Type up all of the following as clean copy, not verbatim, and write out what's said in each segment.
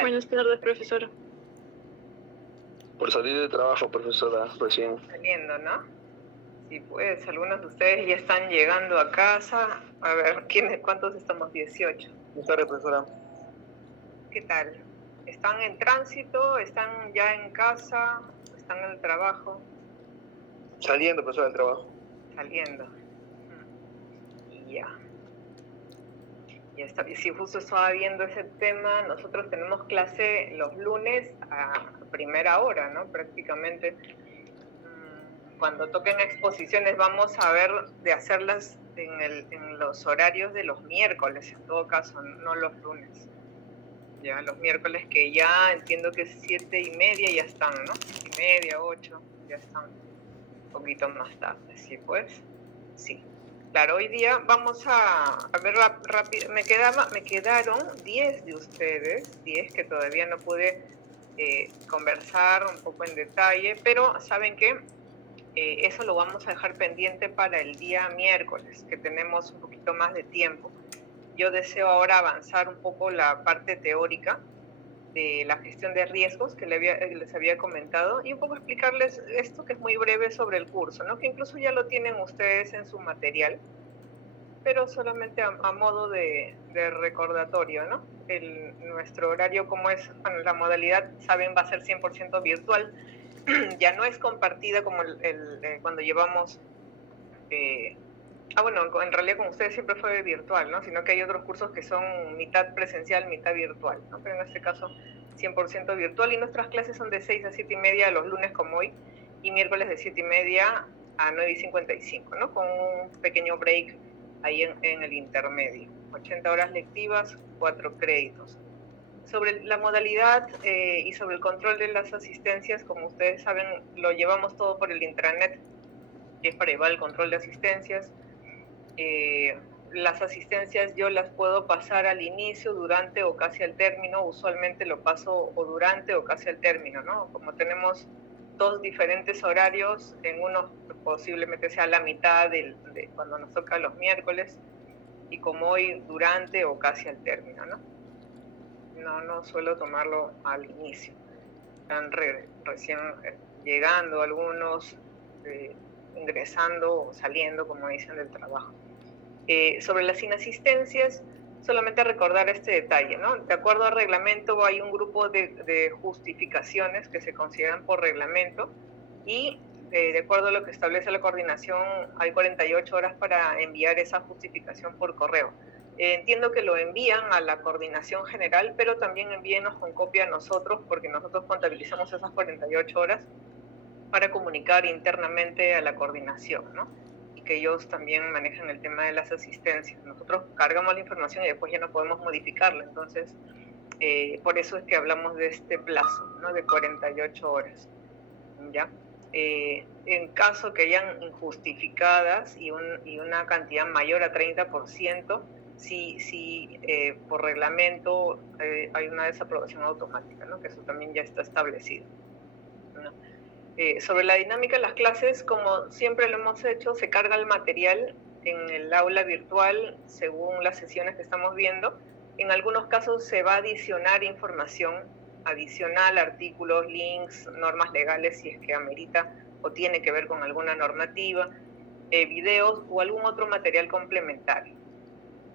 tal? Buenas tardes, profesora. Por salir de trabajo, profesora, recién. Saliendo, ¿no? Sí, pues, algunos de ustedes ya están llegando a casa. A ver, ¿cuántos estamos? 18. Buenas tardes, profesora. ¿Qué tal? ¿Están en tránsito? ¿Están ya en casa? ¿Están en el trabajo? Saliendo, profesora, del trabajo. Saliendo. Y ya. Ya está. Y si justo estaba viendo ese tema, nosotros tenemos clase los lunes a primera hora, ¿no? Prácticamente. Cuando toquen exposiciones vamos a ver de hacerlas en los horarios de los miércoles, en todo caso, no los lunes. Ya los miércoles, que ya entiendo que 7:30 ya están, ¿no? 7:30, 8, ya están un poquito más tarde, ¿sí pues? Sí. Claro, hoy día vamos a ver rápido. Me quedaron 10 de ustedes, 10 que todavía no pude conversar un poco en detalle, pero ¿saben qué? Eso lo vamos a dejar pendiente para el día miércoles, que tenemos un poquito más de tiempo. Yo deseo ahora avanzar un poco la parte teórica de la gestión de riesgos que les había comentado y un poco explicarles esto que es muy breve sobre el curso, ¿no? Que incluso ya lo tienen ustedes en su material, pero solamente a modo de recordatorio, ¿no? Nuestro horario, como es, bueno, la modalidad, saben, va a ser 100% virtual. Ya no es compartida como cuando llevamos... bueno, en realidad con ustedes siempre fue virtual, ¿no? Sino que hay otros cursos que son mitad presencial, mitad virtual, ¿no? Pero en este caso 100% virtual, y nuestras clases son de 6 a 7:30 los lunes como hoy, y miércoles de 7:30 a 9:55, ¿no? Con un pequeño break ahí en el intermedio. 80 horas lectivas, 4 créditos. Sobre la modalidad y sobre el control de las asistencias, como ustedes saben, lo llevamos todo por el intranet, que es para llevar el control de asistencias. Las asistencias yo las puedo pasar al inicio, durante o casi al término. Usualmente lo paso o durante o casi al término, ¿no? Como tenemos dos diferentes horarios, en uno posiblemente sea la mitad de cuando nos toca los miércoles, y como hoy, durante o casi al término, ¿no? No suelo tomarlo al inicio. Están recién llegando algunos, ingresando o saliendo, como dicen, del trabajo. Sobre las inasistencias, solamente recordar este detalle, ¿no? De acuerdo al reglamento hay un grupo de justificaciones que se consideran por reglamento, y de acuerdo a lo que establece la coordinación hay 48 horas para enviar esa justificación por correo. Entiendo que lo envían a la coordinación general, pero también envíenos con copia a nosotros, porque nosotros contabilizamos esas 48 horas para comunicar internamente a la coordinación, ¿no? Y que ellos también manejan el tema de las asistencias. Nosotros cargamos la información y después ya no podemos modificarla. Entonces, por eso es que hablamos de este plazo, ¿no? De 48 horas, ¿ya? En caso que hayan injustificadas y una cantidad mayor a 30%, sí, por reglamento hay una desaprobación automática, ¿no? Que eso también ya está establecido, ¿no? Sobre la dinámica de las clases, como siempre lo hemos hecho, se carga el material en el aula virtual según las sesiones que estamos viendo. En algunos casos se va a adicionar información adicional, artículos, links, normas legales, si es que amerita o tiene que ver con alguna normativa, videos o algún otro material complementario.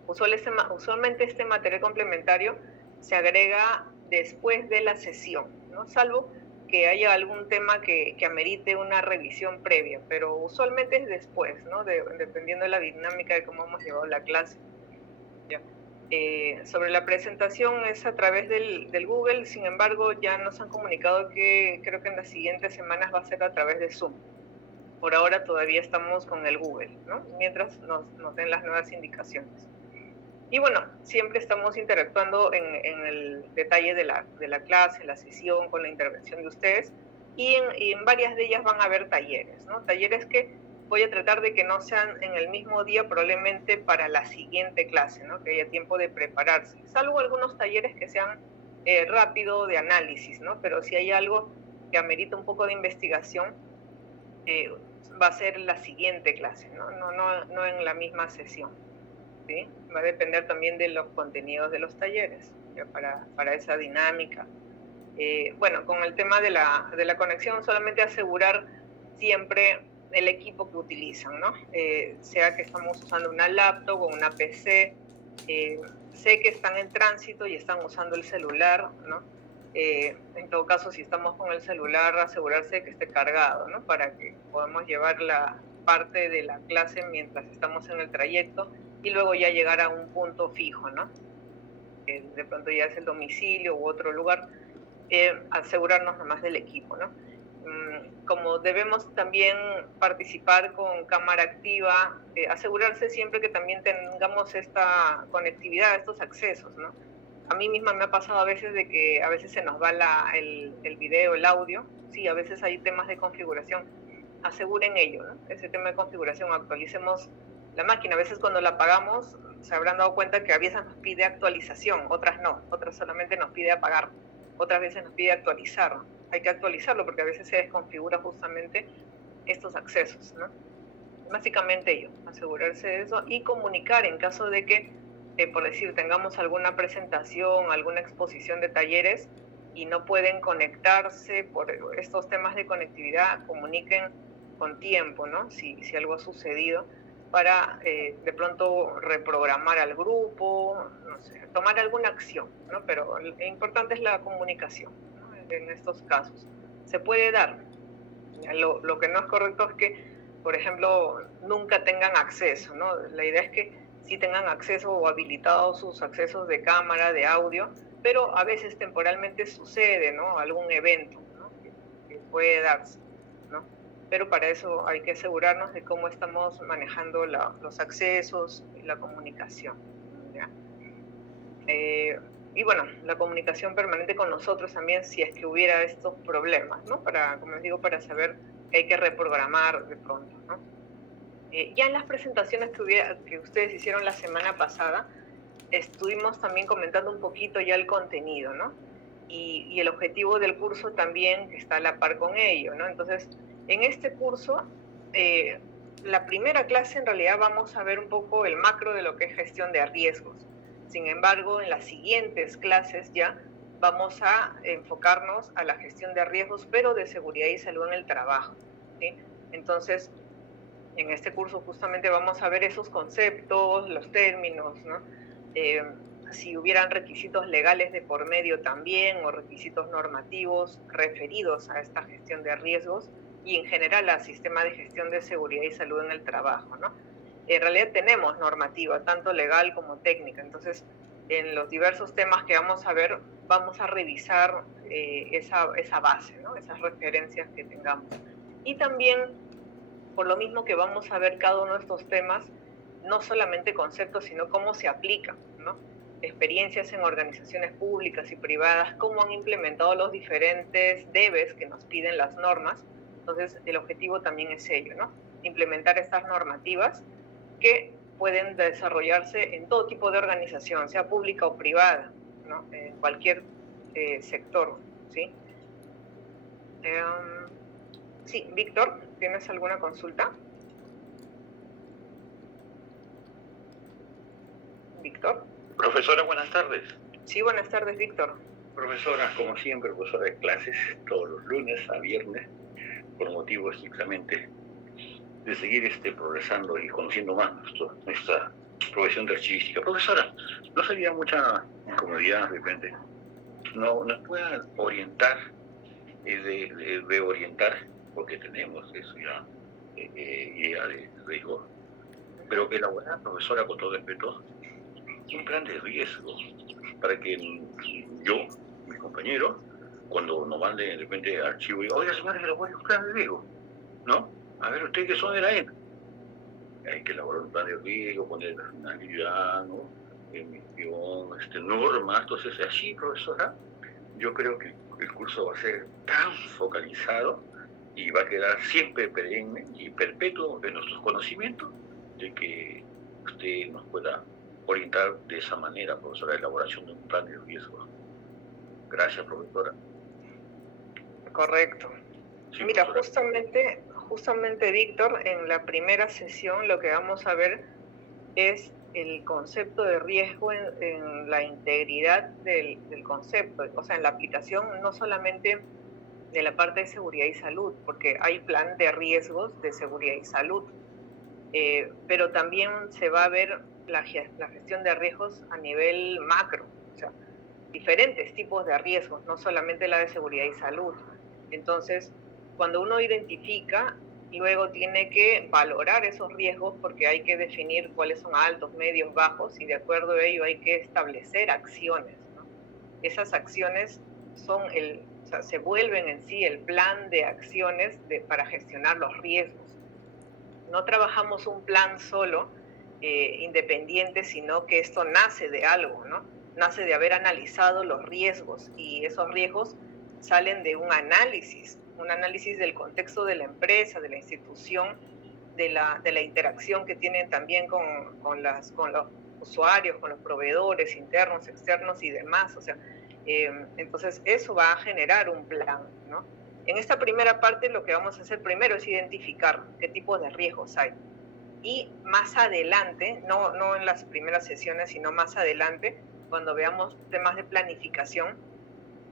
Usualmente este material complementario se agrega después de la sesión, ¿no? Salvo que haya algún tema que amerite una revisión previa, pero usualmente es después, ¿no? Dependiendo de la dinámica de cómo hemos llevado la clase. ¿Ya? Sobre la presentación es a través del Google, sin embargo ya nos han comunicado que creo que en las siguientes semanas va a ser a través de Zoom. Por ahora todavía estamos con el Google, ¿no? Mientras nos den las nuevas indicaciones. Y bueno, siempre estamos interactuando en el detalle de la clase, la sesión, con la intervención de ustedes, y en varias de ellas van a haber talleres, ¿no? Talleres que voy a tratar de que no sean en el mismo día, probablemente para la siguiente clase, ¿no? Que haya tiempo de prepararse, salvo algunos talleres que sean rápido de análisis, ¿no? Pero si hay algo que amerita un poco de investigación, va a ser la siguiente clase, ¿no? No en la misma sesión, ¿sí? Va a depender también de los contenidos de los talleres. ya para esa dinámica. Bueno, con el tema de la conexión, solamente asegurar siempre el equipo que utilizan, ¿no? Sea que estamos usando una laptop o una PC, sé que están en tránsito y están usando el celular, ¿no? En todo caso, si estamos con el celular, asegurarse de que esté cargado, ¿no? Para que podamos llevar la parte de la clase mientras estamos en el trayecto y luego ya llegar a un punto fijo, ¿no? Que de pronto ya es el domicilio u otro lugar, asegurarnos nomás del equipo, ¿no? Como debemos también participar con cámara activa, asegurarse siempre que también tengamos esta conectividad, estos accesos, ¿no? A mí misma me ha pasado a veces de que a veces se nos va el video, el audio. Sí, a veces hay temas de configuración. Aseguren ello, ¿no? Ese tema de configuración, actualicemos la máquina. A veces cuando la apagamos se habrán dado cuenta que a veces nos pide actualización, otras no, otras solamente nos pide apagar, otras veces nos pide actualizar. Hay que actualizarlo porque a veces se desconfigura justamente estos accesos, ¿no? Básicamente ello, asegurarse de eso y comunicar en caso de que, por decir, tengamos alguna presentación, alguna exposición de talleres y no pueden conectarse por estos temas de conectividad, comuniquen con tiempo, ¿no? Si algo ha sucedido, para de pronto reprogramar al grupo, no sé, tomar alguna acción, ¿no? Pero lo importante es la comunicación, ¿no? En estos casos. Se puede dar. Lo que no es correcto es que, por ejemplo, nunca tengan acceso, ¿no? La idea es que sí tengan acceso o habilitados sus accesos de cámara, de audio, pero a veces temporalmente sucede, ¿no? Algún evento, ¿no? que puede darse, ¿no? Pero para eso hay que asegurarnos de cómo estamos manejando los accesos y la comunicación, ¿ya? Y bueno, la comunicación permanente con nosotros también si es que hubiera estos problemas, ¿no? Para, como les digo, para saber que hay que reprogramar de pronto, ¿no? Ya en las presentaciones que ustedes hicieron la semana pasada, estuvimos también comentando un poquito ya el contenido, ¿no? Y el objetivo del curso también que está a la par con ello, ¿no? Entonces, en este curso, la primera clase en realidad vamos a ver un poco el macro de lo que es gestión de riesgos. Sin embargo, en las siguientes clases ya vamos a enfocarnos a la gestión de riesgos, pero de seguridad y salud en el trabajo, ¿sí? Entonces, en este curso justamente vamos a ver esos conceptos, los términos, ¿no? Si hubieran requisitos legales de por medio también o requisitos normativos referidos a esta gestión de riesgos y en general al sistema de gestión de seguridad y salud en el trabajo, ¿no? En realidad tenemos normativa, tanto legal como técnica, entonces en los diversos temas que vamos a ver, vamos a revisar esa base, ¿no? Esas referencias que tengamos. Y también, por lo mismo que vamos a ver cada uno de estos temas, no solamente conceptos, sino cómo se aplican, ¿no? Experiencias en organizaciones públicas y privadas, cómo han implementado los diferentes debes que nos piden las normas. Entonces, el objetivo también es ello, ¿no? Implementar estas normativas que pueden desarrollarse en todo tipo de organización, sea pública o privada, ¿no? En cualquier sector, ¿sí? Sí, Víctor, ¿tienes alguna consulta? Víctor. Profesora, buenas tardes. Sí, buenas tardes, Víctor. Profesora, como siempre, profesora de clases todos los lunes a viernes, por motivo estrictamente de seguir progresando y conociendo más nuestra profesión de archivística. Profesora, no sería mucha incomodidad de repente, nos pueda orientar, de orientar, porque tenemos eso ya, idea de riesgo, pero elaborar, profesora, con todo respeto, un plan de riesgo para que yo, mi compañero, cuando nos mande de repente archivo, diga, oiga, señores, elabore un plan de riesgo, ¿no? A ver, ustedes que son de la ENA. Hay que elaborar un plan de riesgo, poner la finalidad, ¿no? Emisión, normas. Entonces, así, profesora, yo creo que el curso va a ser tan focalizado y va a quedar siempre perenne y perpetuo en nuestros conocimientos de que usted nos pueda orientar de esa manera, profesora, la elaboración de un plan de riesgo. Gracias, profesora. Correcto. Sí, mira, justamente, Víctor, en la primera sesión lo que vamos a ver es el concepto de riesgo en la integridad del concepto, o sea, en la aplicación no solamente de la parte de seguridad y salud, porque hay plan de riesgos de seguridad y salud, pero también se va a ver la gestión de riesgos a nivel macro, o sea, diferentes tipos de riesgos, no solamente la de seguridad y salud. Entonces, cuando uno identifica, luego tiene que valorar esos riesgos porque hay que definir cuáles son altos, medios, bajos y de acuerdo a ello hay que establecer acciones, ¿no? Esas acciones o sea, se vuelven en sí el plan de acciones para gestionar los riesgos. No trabajamos un plan solo, independiente, sino que esto nace de algo, ¿no? Nace de haber analizado los riesgos y esos riesgos salen de un análisis del contexto de la empresa, de la institución, de la interacción que tienen también con los usuarios, con los proveedores internos, externos y demás. O sea, entonces eso va a generar un plan, ¿no? En esta primera parte lo que vamos a hacer primero es identificar qué tipo de riesgos hay. Y más adelante, no en las primeras sesiones, sino más adelante, cuando veamos temas de planificación,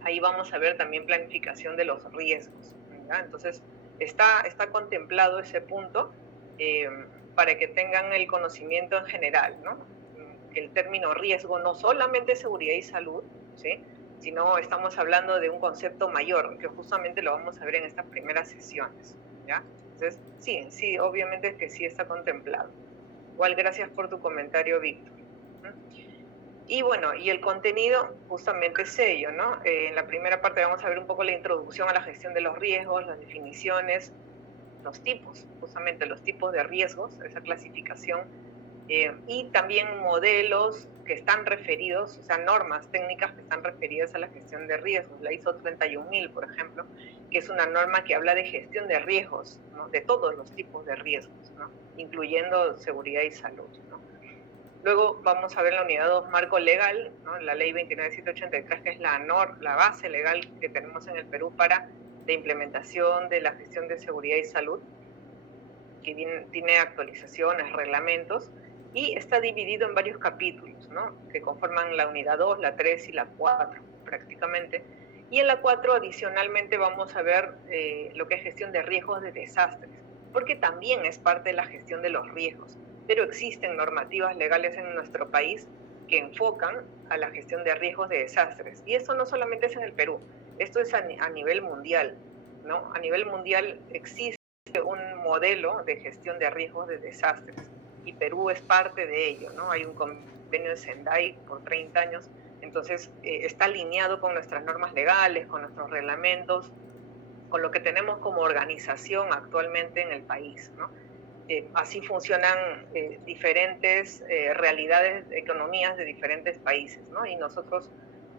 ahí vamos a ver también planificación de los riesgos, ¿ya? Entonces, está contemplado ese punto para que tengan el conocimiento en general, ¿no? El término riesgo no solamente seguridad y salud, ¿sí?, sino estamos hablando de un concepto mayor, que justamente lo vamos a ver en estas primeras sesiones, ¿ya? Entonces, sí, obviamente es que sí está contemplado. Igual, gracias por tu comentario, Víctor. Y bueno, y el contenido justamente es ello, ¿no? En la primera parte vamos a ver un poco la introducción a la gestión de los riesgos, las definiciones, los tipos, justamente los tipos de riesgos, esa clasificación, y también modelos que están referidos, o sea, normas técnicas que están referidas a la gestión de riesgos. La ISO 31000, por ejemplo, que es una norma que habla de gestión de riesgos, ¿no?, de todos los tipos de riesgos, ¿no?, incluyendo seguridad y salud, ¿no? Luego vamos a ver la unidad 2, marco legal, ¿no?, la ley 29783, que es la base legal que tenemos en el Perú para la implementación de la gestión de seguridad y salud, que tiene actualizaciones, reglamentos, y está dividido en varios capítulos, ¿no?, que conforman la unidad 2, la 3 y la 4, prácticamente. Y en la 4, adicionalmente, vamos a ver lo que es gestión de riesgos de desastres, porque también es parte de la gestión de los riesgos, pero existen normativas legales en nuestro país que enfocan a la gestión de riesgos de desastres. Y esto no solamente es en el Perú, esto es a nivel mundial, ¿no? A nivel mundial existe un modelo de gestión de riesgos de desastres y Perú es parte de ello, ¿no? Hay un convenio de Sendai por 30 años, entonces está alineado con nuestras normas legales, con nuestros reglamentos, con lo que tenemos como organización actualmente en el país, ¿no? Así funcionan diferentes realidades, economías de diferentes países, ¿no? Y nosotros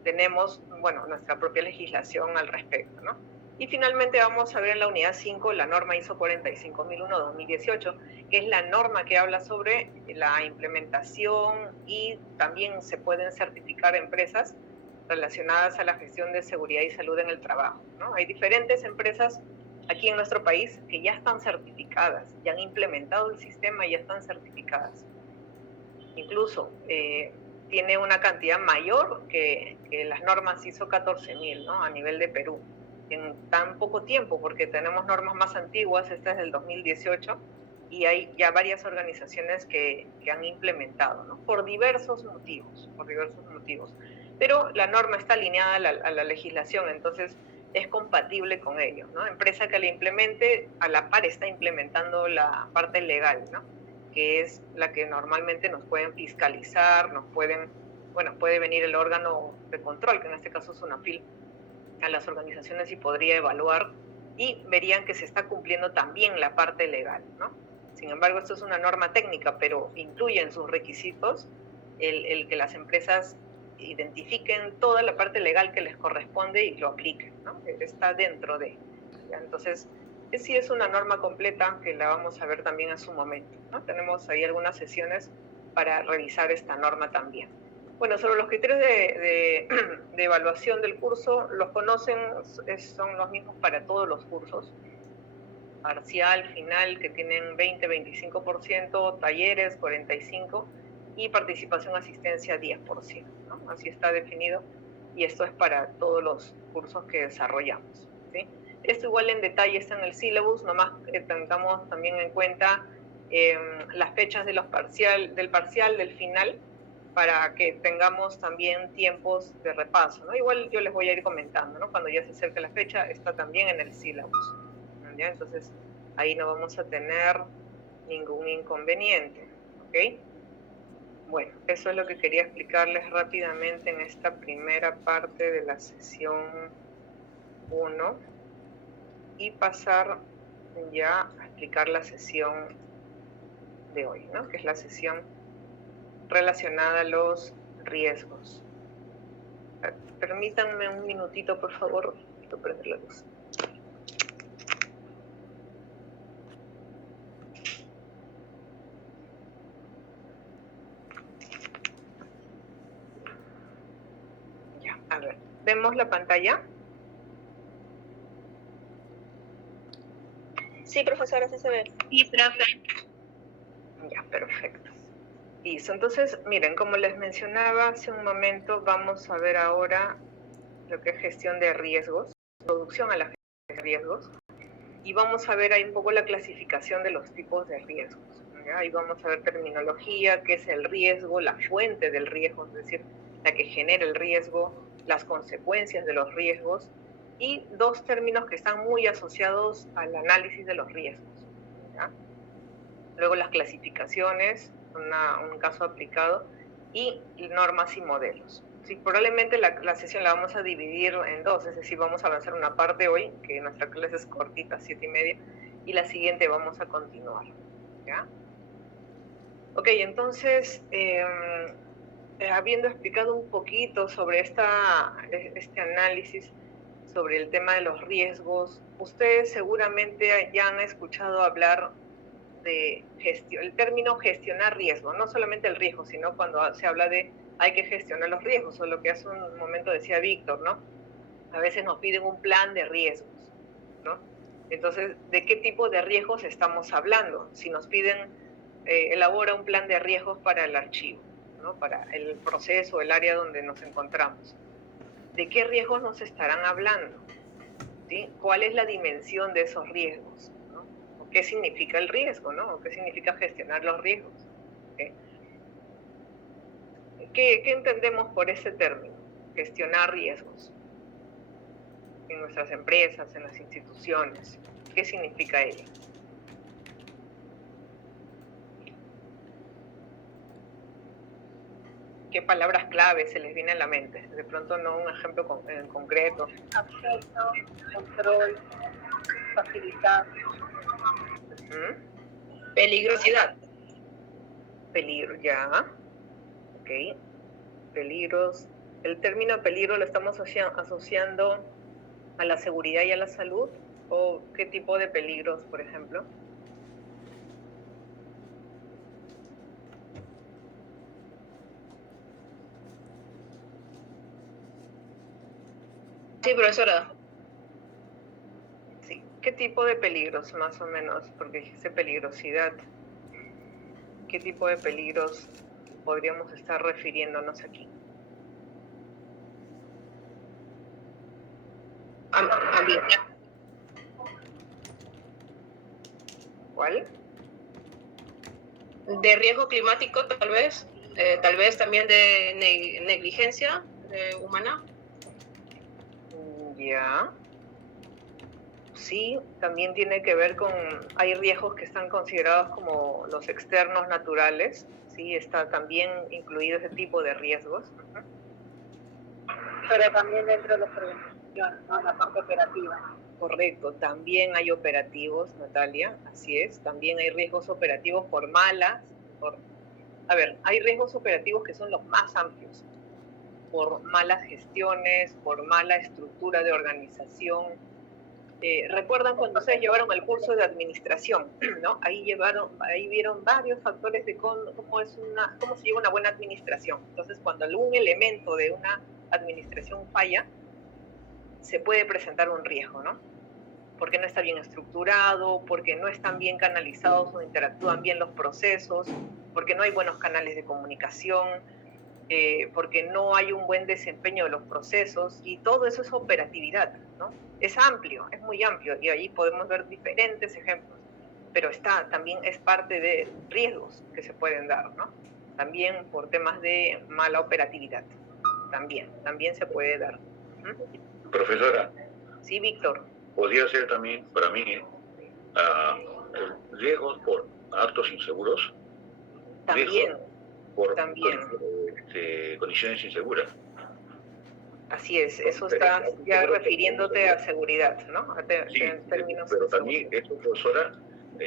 tenemos, bueno, nuestra propia legislación al respecto, ¿no? Y finalmente vamos a ver en la unidad 5 la norma ISO 45001-2018, que es la norma que habla sobre la implementación y también se pueden certificar empresas relacionadas a la gestión de seguridad y salud en el trabajo, ¿no? Hay diferentes empresas aquí en nuestro país que ya están certificadas, ya han implementado el sistema y ya están certificadas. Incluso tiene una cantidad mayor que las normas ISO 14000, ¿no?, a nivel de Perú, en tan poco tiempo, porque tenemos normas más antiguas, esta es del 2018, y hay ya varias organizaciones que han implementado, ¿no?, por diversos motivos. Pero la norma está alineada a la legislación, entonces es compatible con ello, ¿no? Empresa que la implemente, a la par está implementando la parte legal, ¿no?, que es la que normalmente nos pueden fiscalizar, puede venir el órgano de control, que en este caso es UNAFIL, a las organizaciones y podría evaluar y verían que se está cumpliendo también la parte legal, ¿no? Sin embargo, esto es una norma técnica, pero incluye en sus requisitos el que las empresas identifiquen toda la parte legal que les corresponde y lo apliquen, ¿no? Está dentro de. ¿Ya? Entonces, sí es una norma completa que la vamos a ver también en su momento, ¿no? Tenemos ahí algunas sesiones para revisar esta norma también. Bueno, sobre los criterios de evaluación del curso, los conocen, son los mismos para todos los cursos. Parcial, final, que tienen 20-25%, talleres 45%, y participación asistencia 10%, ¿no? Así está definido y esto es para todos los cursos que desarrollamos, ¿sí? Esto igual en detalle está en el sílabus, nomás que tengamos también en cuenta las fechas de del parcial, del final, para que tengamos también tiempos de repaso, ¿no? Igual yo les voy a ir comentando, ¿no? Cuando ya se acerque la fecha, está también en el sílabus, ¿ya? Entonces, ahí no vamos a tener ningún inconveniente, ¿ok? Bueno, eso es lo que quería explicarles rápidamente en esta primera parte de la sesión 1 y pasar ya a explicar la sesión de hoy, ¿no? Que es la sesión relacionada a los riesgos. Permítanme un minutito, por favor, quiero prender la luz. Ya, a ver, ¿vemos la pantalla? Sí, profesora, sí se ve. Sí, profe. Ya, perfecto. Listo, entonces, miren, como les mencionaba hace un momento, vamos a ver ahora lo que es gestión de riesgos, introducción a la gestión de riesgos, y vamos a ver ahí un poco la clasificación de los tipos de riesgos, ¿ya? Ahí vamos a ver terminología, qué es el riesgo, la fuente del riesgo, es decir, la que genera el riesgo, las consecuencias de los riesgos, y dos términos que están muy asociados al análisis de los riesgos, ¿ya? Luego las clasificaciones, un caso aplicado, y normas y modelos. Sí, probablemente la sesión la vamos a dividir en dos, es decir, vamos a avanzar una parte hoy, que nuestra clase es cortita, 7:30, y la siguiente vamos a continuar, ¿ya? Ok, entonces, habiendo explicado un poquito sobre este análisis, sobre el tema de los riesgos, ustedes seguramente ya han escuchado hablar de gestión, el término gestionar riesgo, no solamente el riesgo, sino cuando se habla de hay que gestionar los riesgos, o lo que hace un momento decía Víctor, ¿no? A veces nos piden un plan de riesgos, ¿no? Entonces, ¿de qué tipo de riesgos estamos hablando? Si nos piden, elabora un plan de riesgos para el archivo, ¿no? Para el proceso, el área donde nos encontramos. ¿De qué riesgos nos estarán hablando? ¿Sí? ¿Cuál es la dimensión de esos riesgos? ¿Qué significa el riesgo, no? ¿Qué significa gestionar los riesgos? ¿Okay? ¿Qué entendemos por ese término? Gestionar riesgos. En nuestras empresas, en las instituciones. ¿Qué significa ello? ¿Qué palabras clave se les viene a la mente? De pronto no un ejemplo en concreto. Acceso, control, facilitar. Peligrosidad. Peligro, ya. Ok. Peligros. El término peligro lo estamos asociando a la seguridad y a la salud. ¿O qué tipo de peligros, por ejemplo? Sí, profesora. Sí. ¿Qué tipo de peligros, más o menos? Porque dijiste peligrosidad. ¿Qué tipo de peligros podríamos estar refiriéndonos aquí? ¿Cuál? De riesgo climático, tal vez también de negligencia humana. Ya. Sí, también tiene que ver con, hay riesgos que están considerados como los externos naturales, sí, está también incluido ese tipo de riesgos. Pero también dentro de la prevención, ¿no? La parte operativa. Correcto, también hay operativos, Natalia, así es, también hay riesgos operativos hay riesgos operativos que son los más amplios, por malas gestiones, por mala estructura de organización. ¿Recuerdan cuando ustedes llevaron el curso de administración, ¿no? Ahí vieron varios factores de cómo se lleva una buena administración. Entonces, cuando algún elemento de una administración falla, se puede presentar un riesgo, ¿no? Porque no está bien estructurado, porque no están bien canalizados o interactúan bien los procesos, porque no hay buenos canales de comunicación, porque no hay un buen desempeño de los procesos, y todo eso es operatividad, ¿no? Es amplio, es muy amplio, y ahí podemos ver diferentes ejemplos, pero también es parte de riesgos que se pueden dar, ¿no? También por temas de mala operatividad, también se puede dar. Profesora. Sí, Víctor. Podría ser también, para mí, riesgos por actos inseguros. También. Por también. Condiciones inseguras. Así es, eso está ya refiriéndote a seguridad, ¿no? Sí, en términos pero de también esto, profesora,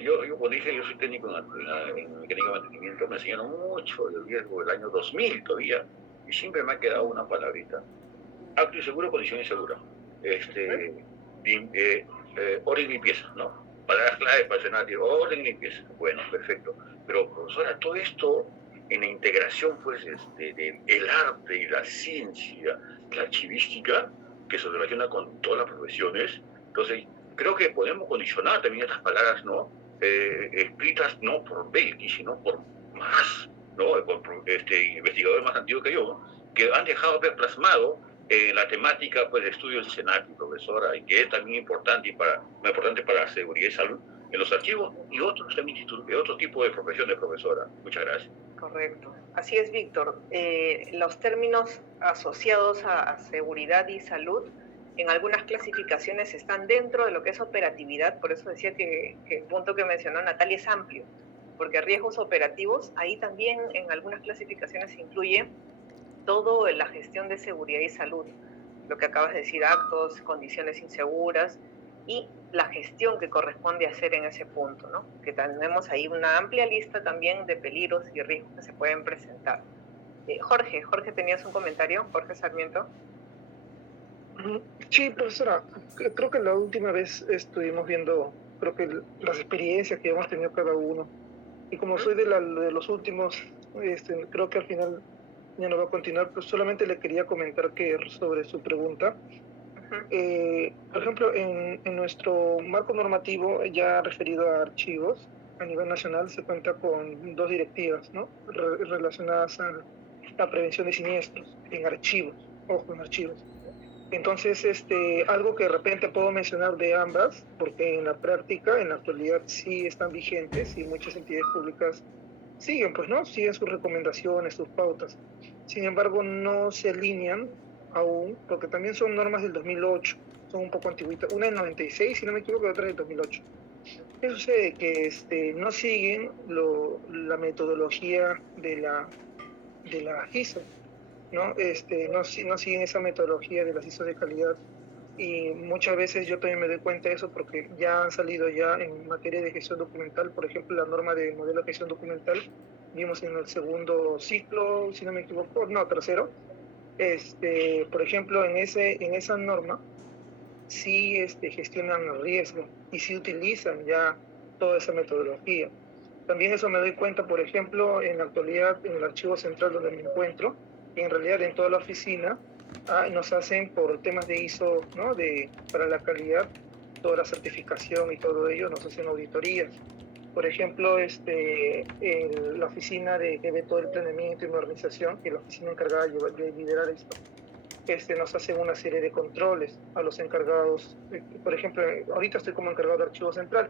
yo como dije, yo soy técnico en mecánica de mantenimiento, me enseñaron mucho del riesgo del año 2000 todavía, y siempre me ha quedado una palabrita: acto inseguro, condición insegura. Orden y limpieza, ¿no? Palabras clave para el escenario: orden y limpieza. Bueno, perfecto. Pero, profesora, todo esto en la integración, pues, del arte y la ciencia, la archivística, que se relaciona con todas las profesiones. Entonces, creo que podemos condicionar también estas palabras, ¿no? Escritas no por Belki, sino por Marx, ¿no? Por investigadores más antiguos que yo, que han dejado ver plasmado la temática, pues, de estudio del SENAC, profesora, y que es también importante muy importante para la seguridad y salud en los archivos y otros también, otro tipo de profesiones, profesora. Muchas gracias. Correcto. Así es, Víctor. Los términos asociados a seguridad y salud en algunas clasificaciones están dentro de lo que es operatividad, por eso decía que el punto que mencionó Natalia es amplio, porque riesgos operativos, ahí también en algunas clasificaciones se incluye todo en la gestión de seguridad y salud, lo que acabas de decir, actos, condiciones inseguras y la gestión que corresponde hacer en ese punto, ¿no? Que tenemos ahí una amplia lista también de peligros y riesgos que se pueden presentar. Jorge, ¿tenías un comentario? Jorge Sarmiento. Sí, profesora, creo que la última vez estuvimos viendo, creo que las experiencias que hemos tenido cada uno, y como soy de los últimos, creo que al final ya no va a continuar, pero solamente le quería comentar que sobre su pregunta. Por ejemplo, en nuestro marco normativo ya referido a archivos, a nivel nacional se cuenta con 2 directivas, ¿no? Relacionadas a la prevención de siniestros en archivos, ojo, en archivos. Entonces, algo que de repente puedo mencionar de ambas, porque en la práctica, en la actualidad sí están vigentes y muchas entidades públicas siguen, pues, ¿no? Siguen sus recomendaciones, sus pautas. Sin embargo, no se alinean aún, porque también son normas del 2008, son un poco antiguitas. Una del 96, si no me equivoco, y otra del 2008. ¿Qué sucede? Que no siguen la metodología de la ISO, ¿no? No siguen esa metodología de las ISO de calidad. Y muchas veces yo también me doy cuenta de eso porque ya han salido ya en materia de gestión documental, por ejemplo, la norma de modelo de gestión documental, vimos en el segundo ciclo, si no me equivoco, no, tercero. Por ejemplo, en esa norma sí gestionan el riesgo y sí utilizan ya toda esa metodología. También eso me doy cuenta, por ejemplo, en la actualidad, en el archivo central donde me encuentro, y en realidad en toda la oficina, nos hacen por temas de ISO, ¿no? Para la calidad, toda la certificación y todo ello, nos hacen auditorías. Por ejemplo, la oficina que ve todo el planeamiento y modernización, que es la oficina encargada de liderar esto, nos hacen una serie de controles a los encargados. Por ejemplo, ahorita estoy como encargado de archivo central,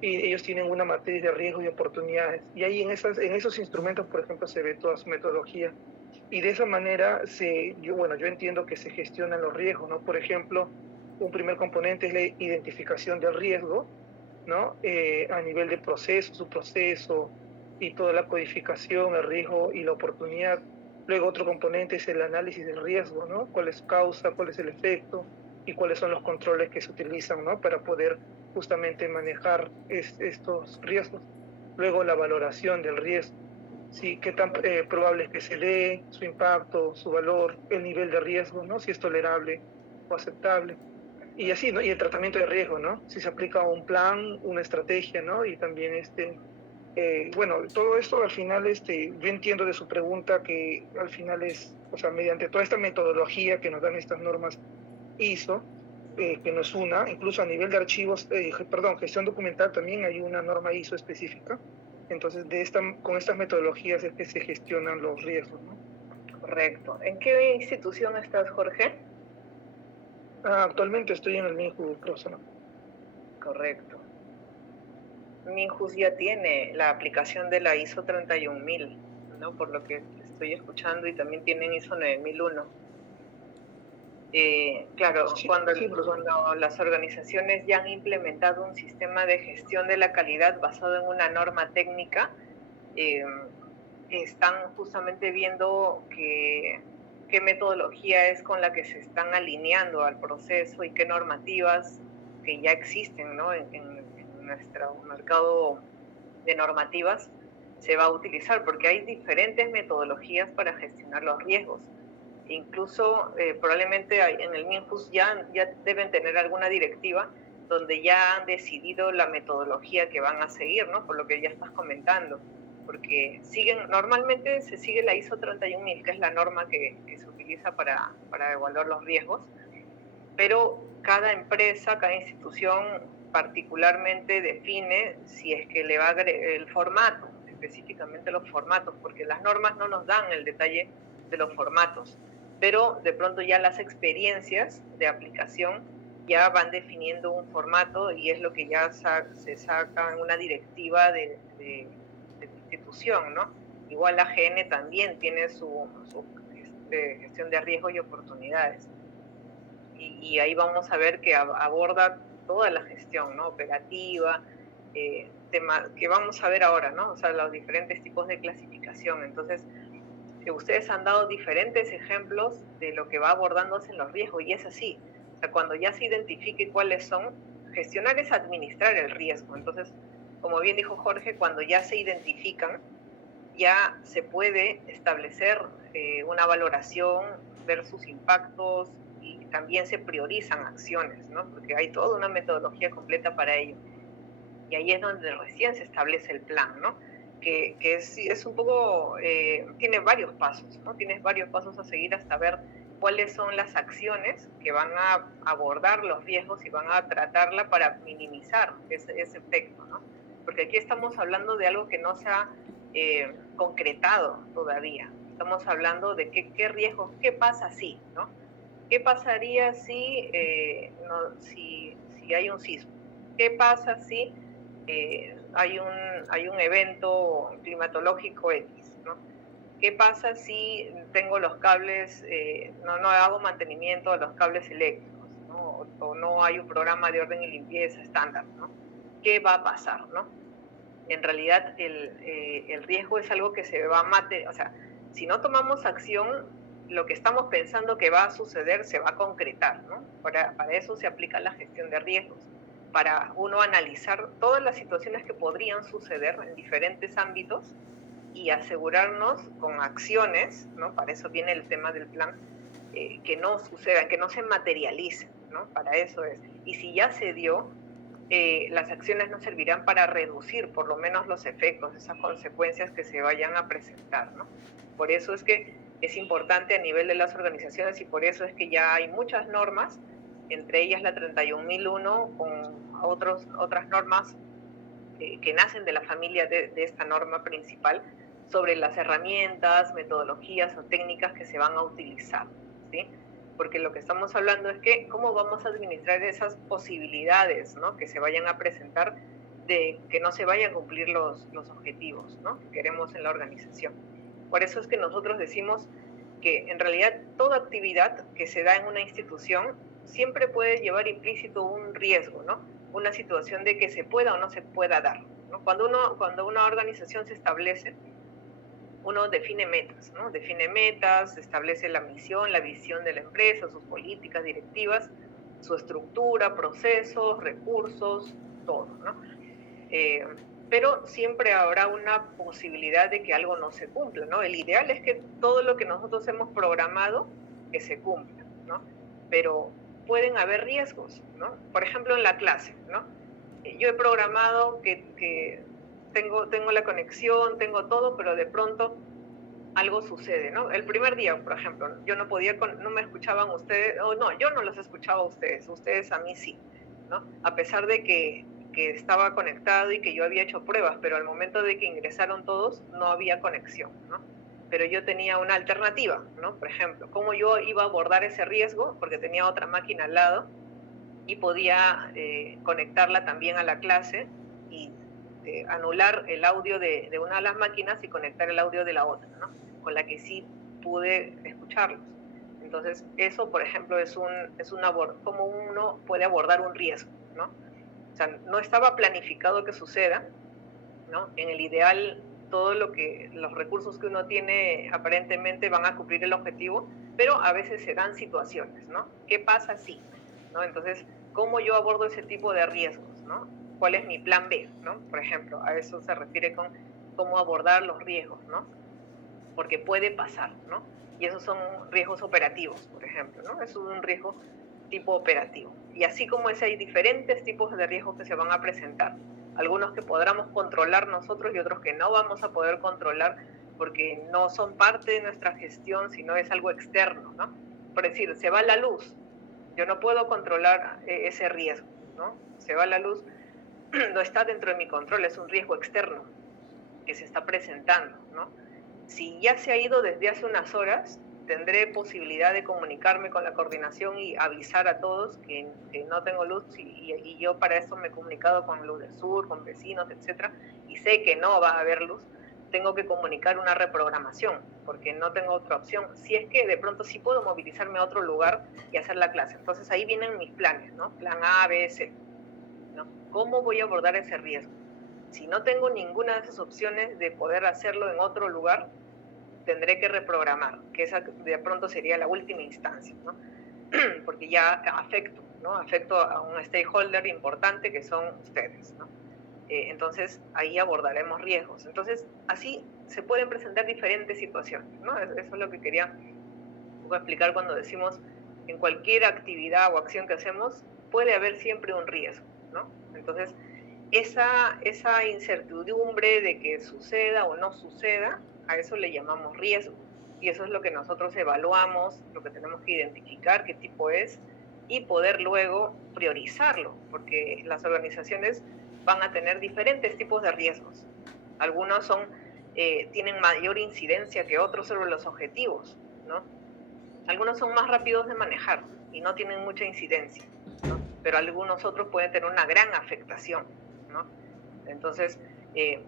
y ellos tienen una matriz de riesgos y oportunidades. Y ahí en esos instrumentos, por ejemplo, se ve toda su metodología. Y de esa manera, yo entiendo que se gestionan los riesgos, ¿no? Por ejemplo, un primer componente es la identificación del riesgo, ¿no? A nivel de proceso, su proceso y toda la codificación, el riesgo y la oportunidad. Luego otro componente es el análisis del riesgo, ¿no? ¿Cuál es causa, cuál es el efecto y cuáles son los controles que se utilizan, ¿no? Para poder justamente manejar estos riesgos. Luego la valoración del riesgo, ¿sí? Qué tan probable es que se dé, su impacto, su valor, el nivel de riesgo, ¿no? Si es tolerable o aceptable. Y así, ¿no? Y el tratamiento de riesgo, ¿no? Si se aplica un plan, una estrategia, ¿no? Y también todo esto al final, yo entiendo de su pregunta que al final es, o sea, mediante toda esta metodología que nos dan estas normas ISO, que no es una, incluso a nivel de archivos, gestión documental también hay una norma ISO específica, Entonces, con estas metodologías es que se gestionan los riesgos, ¿no? Correcto. ¿En qué institución estás, Jorge? Actualmente estoy en el MINJU, profesor. Correcto. Minjus ya tiene la aplicación de la ISO 31000, ¿no? Por lo que estoy escuchando, y también tienen ISO 9001. Claro, Sí, cuando sí, profesor. las organizaciones ya han implementado un sistema de gestión de la calidad basado en una norma técnica, están justamente viendo qué metodología es con la que se están alineando al proceso y qué normativas que ya existen, ¿no? en nuestro mercado de normativas se va a utilizar, porque hay diferentes metodologías para gestionar los riesgos. Incluso probablemente en el MINJUS ya deben tener alguna directiva donde ya han decidido la metodología que van a seguir, ¿no? Por lo que ya estás comentando, porque normalmente se sigue la ISO 31000, que es la norma que se utiliza para evaluar los riesgos, pero cada empresa, cada institución particularmente define si es que le va a el formato, específicamente los formatos, porque las normas no nos dan el detalle de los formatos, pero de pronto ya las experiencias de aplicación ya van definiendo un formato, y es lo que ya se saca en una directiva de institución, ¿no? Igual la AGN también tiene su gestión de riesgos y oportunidades. Y ahí vamos a ver que aborda toda la gestión, ¿no? Operativa, tema que vamos a ver ahora, ¿no? O sea, los diferentes tipos de clasificación. Entonces, ustedes han dado diferentes ejemplos de lo que va abordándose en los riesgos, y es así. O sea, cuando ya se identifique cuáles son, gestionar es administrar el riesgo. Entonces, como bien dijo Jorge, cuando ya se identifican, ya se puede establecer una valoración, ver sus impactos, y también se priorizan acciones, ¿no? Porque hay toda una metodología completa para ello. Y ahí es donde recién se establece el plan, ¿no? Que es un poco, tiene varios pasos, ¿no? Tienes varios pasos a seguir hasta ver cuáles son las acciones que van a abordar los riesgos y van a tratarla para minimizar ese efecto, ¿no? Porque aquí estamos hablando de algo que no se ha concretado todavía. Estamos hablando de qué riesgos, qué pasa si, ¿no? ¿Qué pasaría si hay un sismo? ¿Qué pasa si hay un evento climatológico X, ¿no? ¿Qué pasa si tengo los cables, no hago mantenimiento de los cables eléctricos, ¿no? O no hay un programa de orden y limpieza estándar, ¿no? ¿Qué va a pasar, no? En realidad el riesgo es algo que se va a o sea, si no tomamos acción, lo que estamos pensando que va a suceder se va a concretar, ¿no? Para eso se aplica la gestión de riesgos, para uno analizar todas las situaciones que podrían suceder en diferentes ámbitos y asegurarnos con acciones, ¿no? Para eso viene el tema del plan, que no sucedan, que no se materialicen, ¿no? Para eso es. Y si ya se dio, las acciones nos servirán para reducir por lo menos los efectos, esas consecuencias que se vayan a presentar, ¿no? Por eso es que es importante a nivel de las organizaciones, y por eso es que ya hay muchas normas, entre ellas la 31001, con otras normas que nacen de la familia de esta norma principal, sobre las herramientas, metodologías o técnicas que se van a utilizar, ¿sí? Porque lo que estamos hablando es que cómo vamos a administrar esas posibilidades, ¿no? Que se vayan a presentar de que no se vayan a cumplir los objetivos, ¿no? Que queremos en la organización. Por eso es que nosotros decimos que en realidad toda actividad que se da en una institución siempre puede llevar implícito un riesgo, ¿no? Una situación de que se pueda o no se pueda dar, ¿no? Cuando una organización se establece, uno define metas, ¿no? Define metas, establece la misión, la visión de la empresa, sus políticas directivas, su estructura, procesos, recursos, todo, ¿no? Pero siempre habrá una posibilidad de que algo no se cumpla, ¿no? El ideal es que todo lo que nosotros hemos programado, que se cumpla, ¿no? Pero pueden haber riesgos, ¿no? Por ejemplo, en la clase, ¿no? Yo he programado que tengo la conexión, tengo todo, pero de pronto algo sucede, ¿no? El primer día, por ejemplo, yo no me escuchaban ustedes, o no, yo no los escuchaba a ustedes a mí sí, ¿no? A pesar de que que estaba conectado y que yo había hecho pruebas, pero al momento de que ingresaron todos no había conexión, ¿no? Pero yo tenía una alternativa, ¿no? Por ejemplo, cómo yo iba a abordar ese riesgo, porque tenía otra máquina al lado y podía conectarla también a la clase y anular el audio de una de las máquinas y conectar el audio de la otra, ¿no? Con la que sí pude escucharlos. Entonces, eso, por ejemplo, es cómo uno puede abordar un riesgo, ¿no? O sea, no estaba planificado que suceda, ¿no? En el ideal, los recursos que uno tiene aparentemente van a cumplir el objetivo, pero a veces se dan situaciones, ¿no? ¿Qué pasa si? ¿No? Entonces, ¿cómo yo abordo ese tipo de riesgos, ¿no? ¿Cuál es mi plan B, ¿no? Por ejemplo, a eso se refiere con cómo abordar los riesgos, ¿no? Porque puede pasar, ¿no? Y esos son riesgos operativos, por ejemplo, ¿no? Es un riesgo tipo operativo. Y así como ese, hay diferentes tipos de riesgos que se van a presentar. Algunos que podamos controlar nosotros y otros que no vamos a poder controlar porque no son parte de nuestra gestión, sino es algo externo, ¿no? Por decir, se va la luz, yo no puedo controlar ese riesgo, ¿no? Se va la luz, no está dentro de mi control, es un riesgo externo que se está presentando, ¿no? Si ya se ha ido desde hace unas horas, tendré posibilidad de comunicarme con la coordinación y avisar a todos que no tengo luz y yo para eso me he comunicado con Luz del Sur, con vecinos, etcétera, y sé que no va a haber luz. Tengo que comunicar una reprogramación porque no tengo otra opción. Si es que de pronto sí puedo movilizarme a otro lugar y hacer la clase. Entonces ahí vienen mis planes, ¿no? Plan A, B, C, ¿no? ¿Cómo voy a abordar ese riesgo? Si no tengo ninguna de esas opciones de poder hacerlo en otro lugar, tendré que reprogramar, que esa de pronto sería la última instancia, ¿no? Porque ya afecto, ¿no? Afecto a un stakeholder importante que son ustedes, ¿no? Entonces ahí abordaremos riesgos. Entonces así se pueden presentar diferentes situaciones, ¿no? Eso es lo que quería explicar cuando decimos en cualquier actividad o acción que hacemos puede haber siempre un riesgo, ¿no? Entonces esa incertidumbre de que suceda o no suceda, a eso le llamamos riesgo. Y eso es lo que nosotros evaluamos, lo que tenemos que identificar qué tipo es y poder luego priorizarlo, porque las organizaciones van a tener diferentes tipos de riesgos. Algunos tienen mayor incidencia que otros sobre los objetivos, ¿no? Algunos son más rápidos de manejar y no tienen mucha incidencia, ¿no? Pero algunos otros pueden tener una gran afectación, ¿no? Entonces,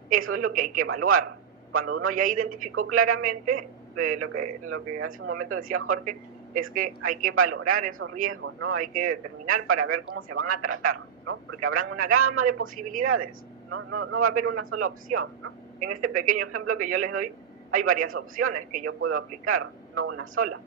eso es lo que hay que evaluar. Cuando uno ya identificó claramente, lo que hace un momento decía Jorge, es que hay que valorar esos riesgos, ¿no? Hay que determinar para ver cómo se van a tratar, ¿no? Porque habrán una gama de posibilidades, ¿no? No va a haber una sola opción, ¿no? En este pequeño ejemplo que yo les doy, hay varias opciones que yo puedo aplicar, no una sola.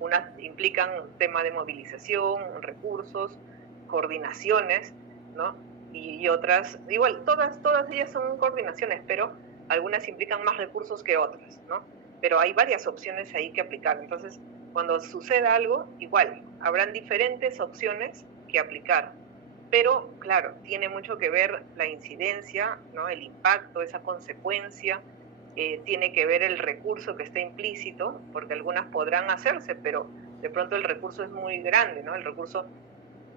Unas implican tema de movilización, recursos, coordinaciones, ¿no? Y otras, igual, todas ellas son coordinaciones, pero algunas implican más recursos que otras, ¿no? Pero hay varias opciones ahí que aplicar. Entonces, cuando suceda algo, igual, habrán diferentes opciones que aplicar. Pero, claro, tiene mucho que ver la incidencia, ¿no? El impacto, esa consecuencia, tiene que ver el recurso que está implícito, porque algunas podrán hacerse, pero de pronto el recurso es muy grande, ¿no? El recurso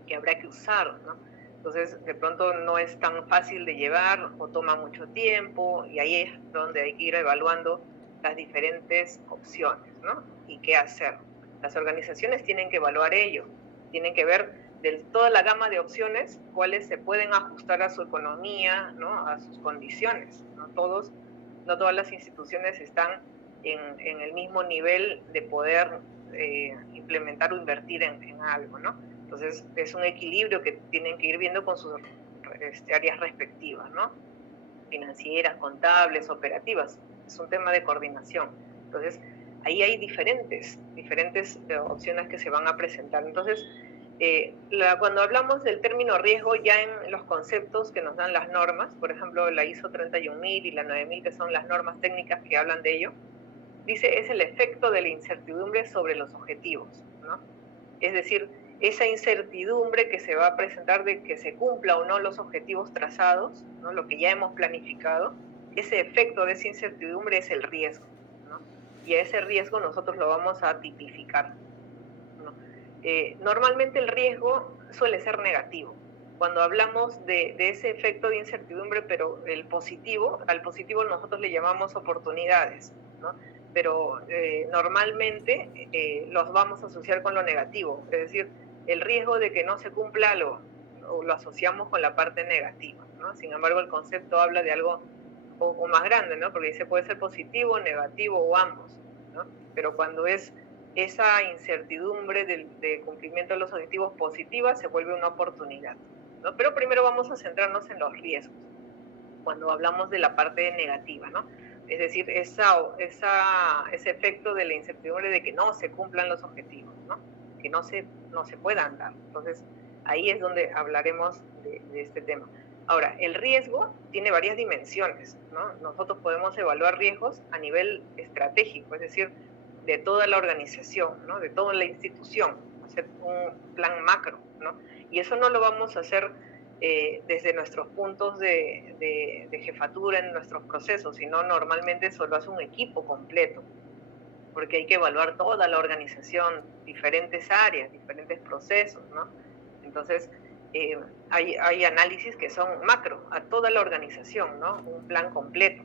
que habrá que usar, ¿no? Entonces, de pronto no es tan fácil de llevar o toma mucho tiempo y ahí es donde hay que ir evaluando las diferentes opciones, ¿no? Y qué hacer. Las organizaciones tienen que evaluar ello, tienen que ver de toda la gama de opciones cuáles se pueden ajustar a su economía, ¿no? A sus condiciones, ¿no? No todas las instituciones están en el mismo nivel de poder implementar o invertir en algo, ¿no? Entonces, es un equilibrio que tienen que ir viendo con sus áreas respectivas, ¿no? Financieras, contables, operativas. Es un tema de coordinación. Entonces, ahí hay diferentes opciones que se van a presentar. Entonces, cuando hablamos del término riesgo, ya en los conceptos que nos dan las normas, por ejemplo, la ISO 31000 y la 9000, que son las normas técnicas que hablan de ello, dice es el efecto de la incertidumbre sobre los objetivos, ¿no? Es decir, esa incertidumbre que se va a presentar de que se cumpla o no los objetivos trazados, ¿no? Lo que ya hemos planificado, ese efecto de esa incertidumbre es el riesgo, ¿no? Y a ese riesgo nosotros lo vamos a tipificar, ¿no? Normalmente el riesgo suele ser negativo, cuando hablamos de ese efecto de incertidumbre, pero al positivo nosotros le llamamos oportunidades, ¿no? Pero normalmente los vamos a asociar con lo negativo, es decir, el riesgo de que no se cumpla algo, o lo asociamos con la parte negativa, ¿no? Sin embargo, el concepto habla de algo un poco más grande, ¿no? Porque dice puede ser positivo, negativo o ambos, ¿no? Pero cuando es esa incertidumbre de cumplimiento de los objetivos positiva, se vuelve una oportunidad, ¿no? Pero primero vamos a centrarnos en los riesgos, cuando hablamos de la parte negativa, ¿no? Es decir, ese efecto de la incertidumbre de que no se cumplan los objetivos, ¿no? Que no se puedan dar. Entonces, ahí es donde hablaremos de este tema. Ahora, el riesgo tiene varias dimensiones, ¿no? Nosotros podemos evaluar riesgos a nivel estratégico, es decir, de toda la organización, ¿no? De toda la institución, hacer un plan macro, ¿no? Y eso no lo vamos a hacer desde nuestros puntos de jefatura en nuestros procesos, sino normalmente eso lo hace un equipo completo, porque hay que evaluar toda la organización, diferentes áreas, diferentes procesos, ¿no? Entonces, hay análisis que son macro, a toda la organización, ¿no? Un plan completo.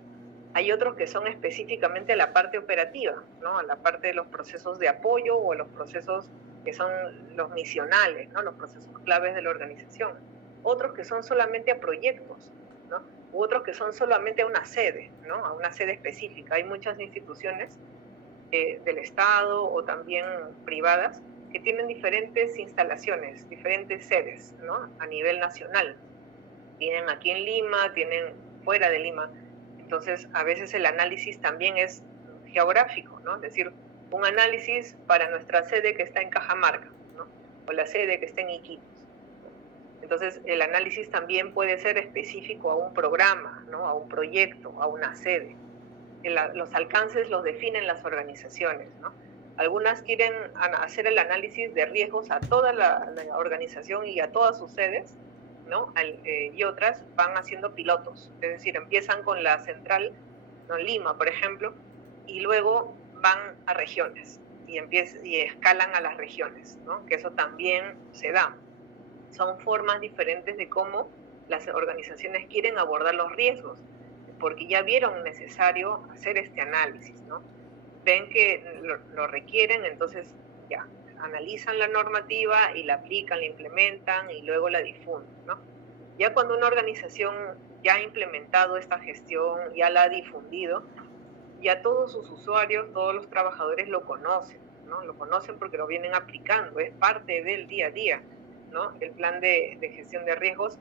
Hay otros que son específicamente a la parte operativa, ¿no? A la parte de los procesos de apoyo o los procesos que son los misionales, ¿no? Los procesos claves de la organización. Otros que son solamente a proyectos, ¿no? U otros que son solamente a una sede, ¿no? A una sede específica. Hay muchas instituciones del Estado o también privadas que tienen diferentes instalaciones, diferentes sedes, ¿no? A nivel nacional. Tienen aquí en Lima, tienen fuera de Lima. Entonces, a veces el análisis también es geográfico, ¿no? Es decir, un análisis para nuestra sede que está en Cajamarca, ¿no? O la sede que está en Iquitos. Entonces, el análisis también puede ser específico a un programa, ¿no? A un proyecto, a una sede. Los alcances los definen las organizaciones, ¿no? Algunas quieren hacer el análisis de riesgos a toda la organización y a todas sus sedes, ¿no? Y otras van haciendo pilotos, es decir, empiezan con la central, ¿no? Lima, por ejemplo, y luego van a regiones y escalan a las regiones, ¿no? Que eso también se da. Son formas diferentes de cómo las organizaciones quieren abordar los riesgos, porque ya vieron necesario hacer este análisis, ¿no? Ven que lo requieren, entonces ya analizan la normativa y la aplican, la implementan y luego la difunden, ¿no? Ya cuando una organización ya ha implementado esta gestión, ya la ha difundido, ya todos sus usuarios, todos los trabajadores lo conocen, ¿no? Lo conocen porque lo vienen aplicando, es parte del día a día, ¿no? El plan de gestión de riesgos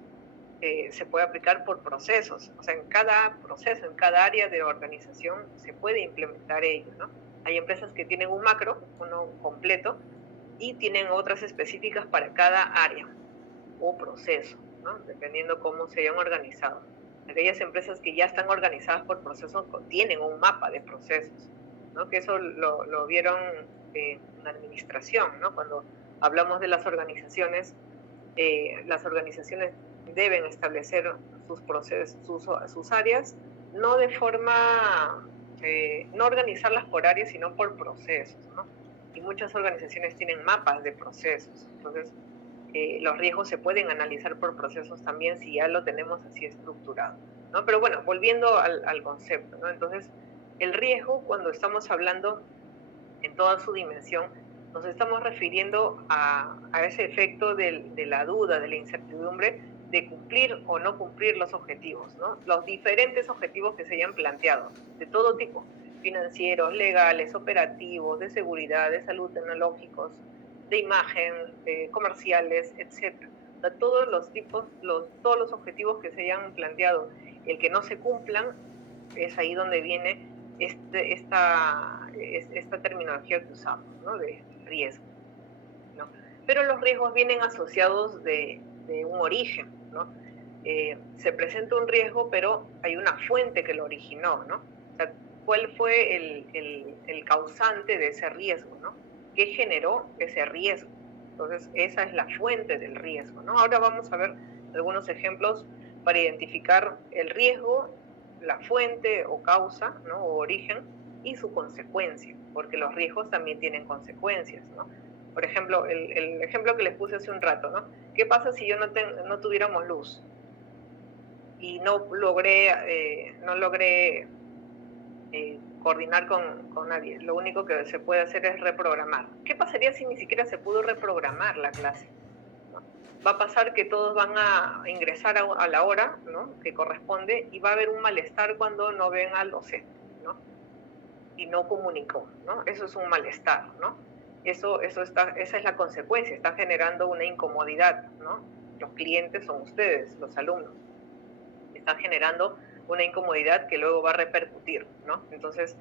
se puede aplicar por procesos, o sea, en cada proceso, en cada área de la organización se puede implementar ello, ¿no? Hay empresas que tienen un macro, uno completo, y tienen otras específicas para cada área o proceso, ¿no? Dependiendo cómo se hayan organizado. Aquellas empresas que ya están organizadas por procesos tienen un mapa de procesos, ¿no? Que eso lo vieron en administración, ¿no? Cuando hablamos de las organizaciones deben establecer sus procesos, sus áreas, no de forma, no organizarlas por áreas, sino por procesos, ¿no? Y muchas organizaciones tienen mapas de procesos, entonces los riesgos se pueden analizar por procesos también si ya lo tenemos así estructurado, ¿no? Pero bueno, volviendo al concepto, ¿no? Entonces, el riesgo, cuando estamos hablando en toda su dimensión, nos estamos refiriendo a ese efecto de la duda, de la incertidumbre, de cumplir o no cumplir los objetivos, ¿no? Los diferentes objetivos que se hayan planteado, de todo tipo, financieros, legales, operativos, de seguridad, de salud, tecnológicos, de imagen, comerciales, etc. O sea, todos los objetivos que se hayan planteado, el que no se cumplan, es ahí donde viene esta terminología que usamos, ¿no? De riesgo, ¿no? Pero los riesgos vienen asociados de un origen, ¿no? Se presenta un riesgo, pero hay una fuente que lo originó, ¿no? O sea, ¿cuál fue el causante de ese riesgo, ¿no? ¿Qué generó ese riesgo? Entonces, esa es la fuente del riesgo, ¿no? Ahora vamos a ver algunos ejemplos para identificar el riesgo, la fuente o causa, ¿no? O origen, y su consecuencia, porque los riesgos también tienen consecuencias, ¿no? Por ejemplo, el ejemplo que les puse hace un rato, ¿no? ¿Qué pasa si yo no tuviéramos luz y no logré coordinar con nadie? Lo único que se puede hacer es reprogramar. ¿Qué pasaría si ni siquiera se pudo reprogramar la clase? ¿No? Va a pasar que todos van a ingresar a la hora, ¿no?, que corresponde, y va a haber un malestar cuando no ven al docente, ¿no?, y no comunicó, ¿no? Eso es un malestar, ¿no? Esa es la consecuencia, está generando una incomodidad, ¿no? Los clientes son ustedes, los alumnos. Están generando una incomodidad que luego va a repercutir, ¿no? Entonces,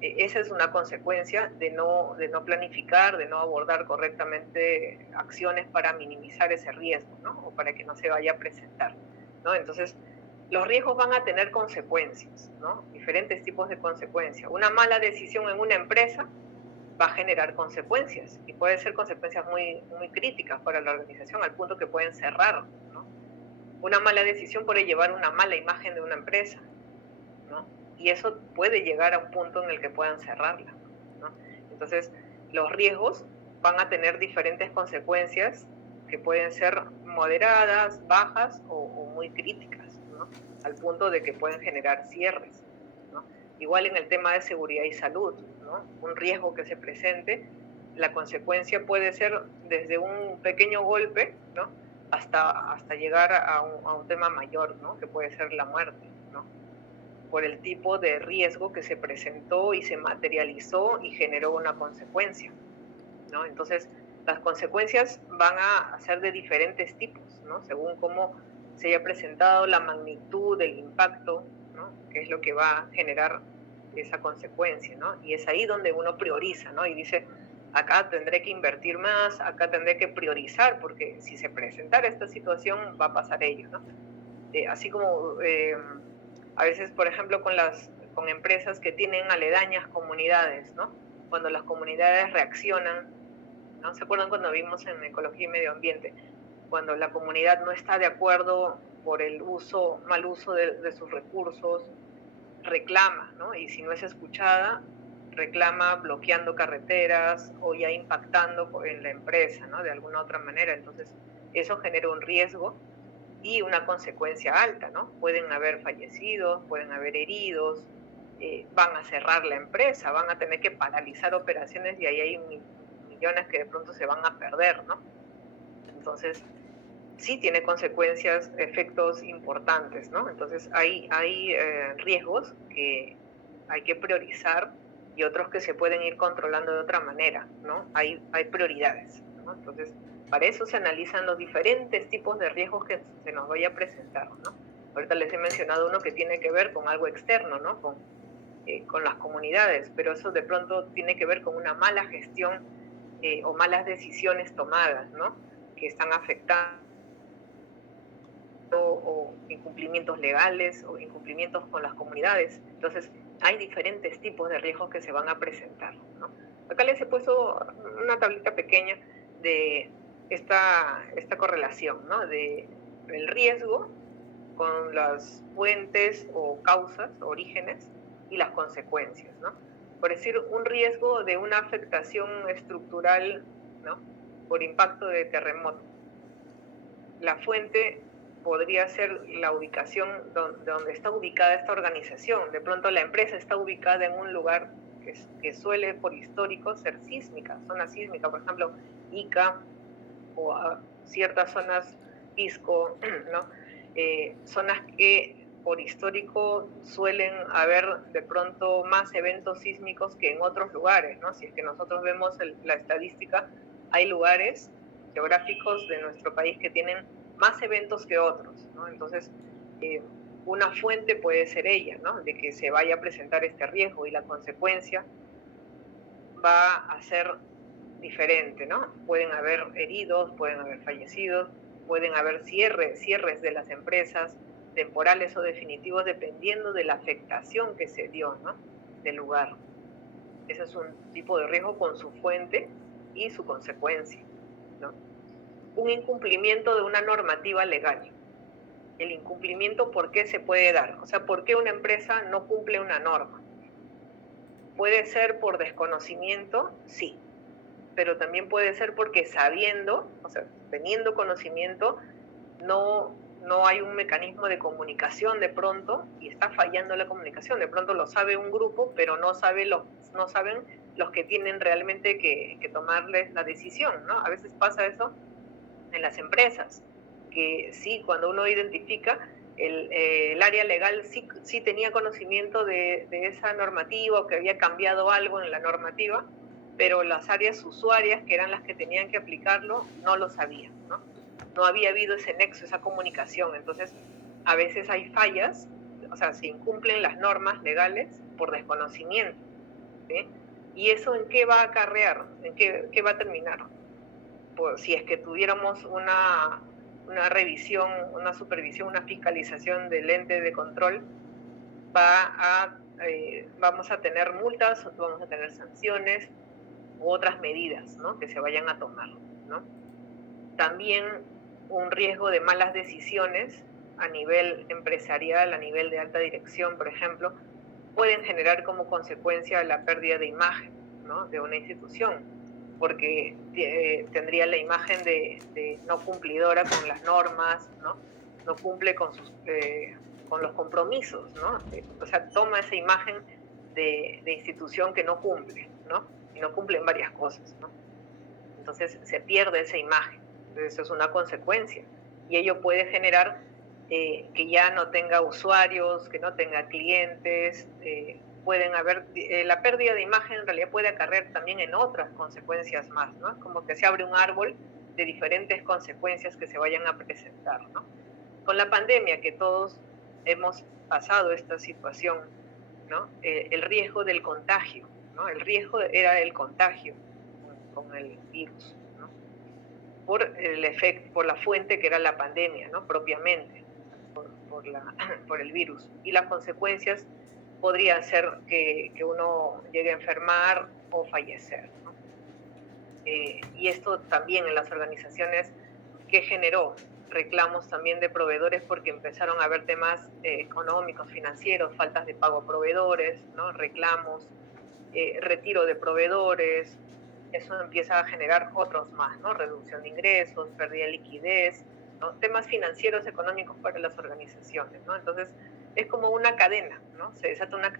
esa es una consecuencia de no planificar, de no abordar correctamente acciones para minimizar ese riesgo, ¿no?, o para que no se vaya a presentar, ¿no? Entonces, los riesgos van a tener consecuencias, ¿no? Diferentes tipos de consecuencias. Una mala decisión en una empresa va a generar consecuencias, y puede ser consecuencias muy, muy críticas para la organización, al punto que pueden cerrar, ¿no? Una mala decisión puede llevar una mala imagen de una empresa, ¿no? Y eso puede llegar a un punto en el que puedan cerrarla, ¿no? Entonces, los riesgos van a tener diferentes consecuencias que pueden ser moderadas, bajas o muy críticas, ¿no?, al punto de que pueden generar cierres, ¿no? Igual en el tema de seguridad y salud, ¿no? Un riesgo que se presente, la consecuencia puede ser desde un pequeño golpe, ¿no?, hasta llegar a un tema mayor, ¿no?, que puede ser la muerte, ¿no?, por el tipo de riesgo que se presentó y se materializó y generó una consecuencia, ¿no? Entonces, las consecuencias van a ser de diferentes tipos, ¿no?, según cómo se haya presentado, la magnitud, el impacto, ¿no?, que es lo que va a generar esa consecuencia, ¿no? Y es ahí donde uno prioriza, ¿no?, y dice, acá tendré que invertir más, acá tendré que priorizar, porque si se presentara esta situación va a pasar ello, ¿no? Así como a veces, por ejemplo, con empresas que tienen aledañas comunidades, ¿no? Cuando las comunidades reaccionan, ¿no? ¿Se acuerdan cuando vimos en Ecología y Medio Ambiente? Cuando la comunidad no está de acuerdo por el mal uso de sus recursos, reclama, ¿no? Y si no es escuchada, reclama bloqueando carreteras o ya impactando en la empresa, ¿no?, de alguna otra manera. Entonces, eso genera un riesgo y una consecuencia alta, ¿no? Pueden haber fallecidos, pueden haber heridos, van a cerrar la empresa, van a tener que paralizar operaciones y ahí hay millones que de pronto se van a perder, ¿no? Entonces, sí tiene consecuencias, efectos importantes, ¿no? Entonces, hay riesgos que hay que priorizar y otros que se pueden ir controlando de otra manera, ¿no? Hay prioridades, ¿no? Entonces, para eso se analizan los diferentes tipos de riesgos que se nos vaya a presentar, ¿no? Ahorita les he mencionado uno que tiene que ver con algo externo, ¿no?, con las comunidades, pero eso de pronto tiene que ver con una mala gestión o malas decisiones tomadas, ¿no?, que están afectando, o incumplimientos legales o incumplimientos con las comunidades. Entonces, hay diferentes tipos de riesgos que se van a presentar, ¿no? Acá les he puesto una tablita pequeña de esta correlación, ¿no?, de el riesgo con las fuentes o causas, orígenes, y las consecuencias, ¿no? Por decir, un riesgo de una afectación estructural, ¿no?, por impacto de terremoto. La fuente podría ser la ubicación donde está ubicada esta organización. De pronto la empresa está ubicada en un lugar que suele por histórico ser sísmica, zona sísmica, por ejemplo, Ica o ciertas zonas Pisco, ¿no? Zonas que por histórico suelen haber de pronto más eventos sísmicos que en otros lugares, ¿no? Si es que nosotros vemos la estadística, hay lugares geográficos de nuestro país que tienen más eventos que otros, ¿no? Entonces, una fuente puede ser ella, ¿no?, de que se vaya a presentar este riesgo, y la consecuencia va a ser diferente, ¿no? Pueden haber heridos, pueden haber fallecidos, pueden haber cierres de las empresas, temporales o definitivos, dependiendo de la afectación que se dio, ¿no?, del lugar. Ese es un tipo de riesgo con su fuente y su consecuencia, ¿no? Un incumplimiento de una normativa legal. El incumplimiento, ¿por qué se puede dar? O sea, ¿por qué una empresa no cumple una norma? ¿Puede ser por desconocimiento? Sí, pero también puede ser porque sabiendo, o sea, teniendo conocimiento, no hay un mecanismo de comunicación de pronto y está fallando la comunicación. De pronto lo sabe un grupo, pero no saben los que tienen realmente que tomarles la decisión, ¿no? A veces pasa eso en las empresas, que sí, cuando uno identifica, el área legal sí tenía conocimiento de esa normativa o que había cambiado algo en la normativa, pero las áreas usuarias, que eran las que tenían que aplicarlo, no lo sabían, ¿no? No había habido ese nexo, esa comunicación. Entonces, a veces hay fallas, o sea, se incumplen las normas legales por desconocimiento, ¿sí? ¿Y eso en qué va a acarrear? ¿En qué va a terminar? Pues, si es que tuviéramos una revisión, una supervisión, una fiscalización del ente de control, vamos a tener multas, vamos a tener sanciones u otras medidas, ¿no?, que se vayan a tomar, ¿no? También un riesgo de malas decisiones a nivel empresarial, a nivel de alta dirección, por ejemplo, pueden generar como consecuencia la pérdida de imagen, ¿no?, de una institución, porque tendría la imagen de no cumplidora con las normas, ¿no? No cumple con los compromisos, ¿no? O sea, toma esa imagen de institución que no cumple, ¿no? Y no cumple en varias cosas, ¿no? Entonces se pierde esa imagen. Entonces eso es una consecuencia. Y ello puede generar que ya no tenga usuarios, que no tenga clientes, pueden haber, la pérdida de imagen en realidad puede acarrear también en otras consecuencias más, ¿no? Es como que se abre un árbol de diferentes consecuencias que se vayan a presentar, ¿no? Con la pandemia, que todos hemos pasado esta situación, ¿no? El riesgo del contagio, ¿no? El riesgo era el contagio con el virus, ¿no? Por el efecto, por la fuente que era la pandemia, ¿no?, propiamente, por el virus. Y las consecuencias podría ser que uno llegue a enfermar o fallecer, ¿no? Y esto también en las organizaciones, que generó reclamos también de proveedores, porque empezaron a haber temas económicos, financieros, faltas de pago a proveedores, ¿no?, reclamos, retiro de proveedores. Eso empieza a generar otros más, ¿no? Reducción de ingresos, pérdida de liquidez, ¿no? Temas financieros, económicos para las organizaciones, ¿no? Entonces, es como una cadena, ¿no? Se desata una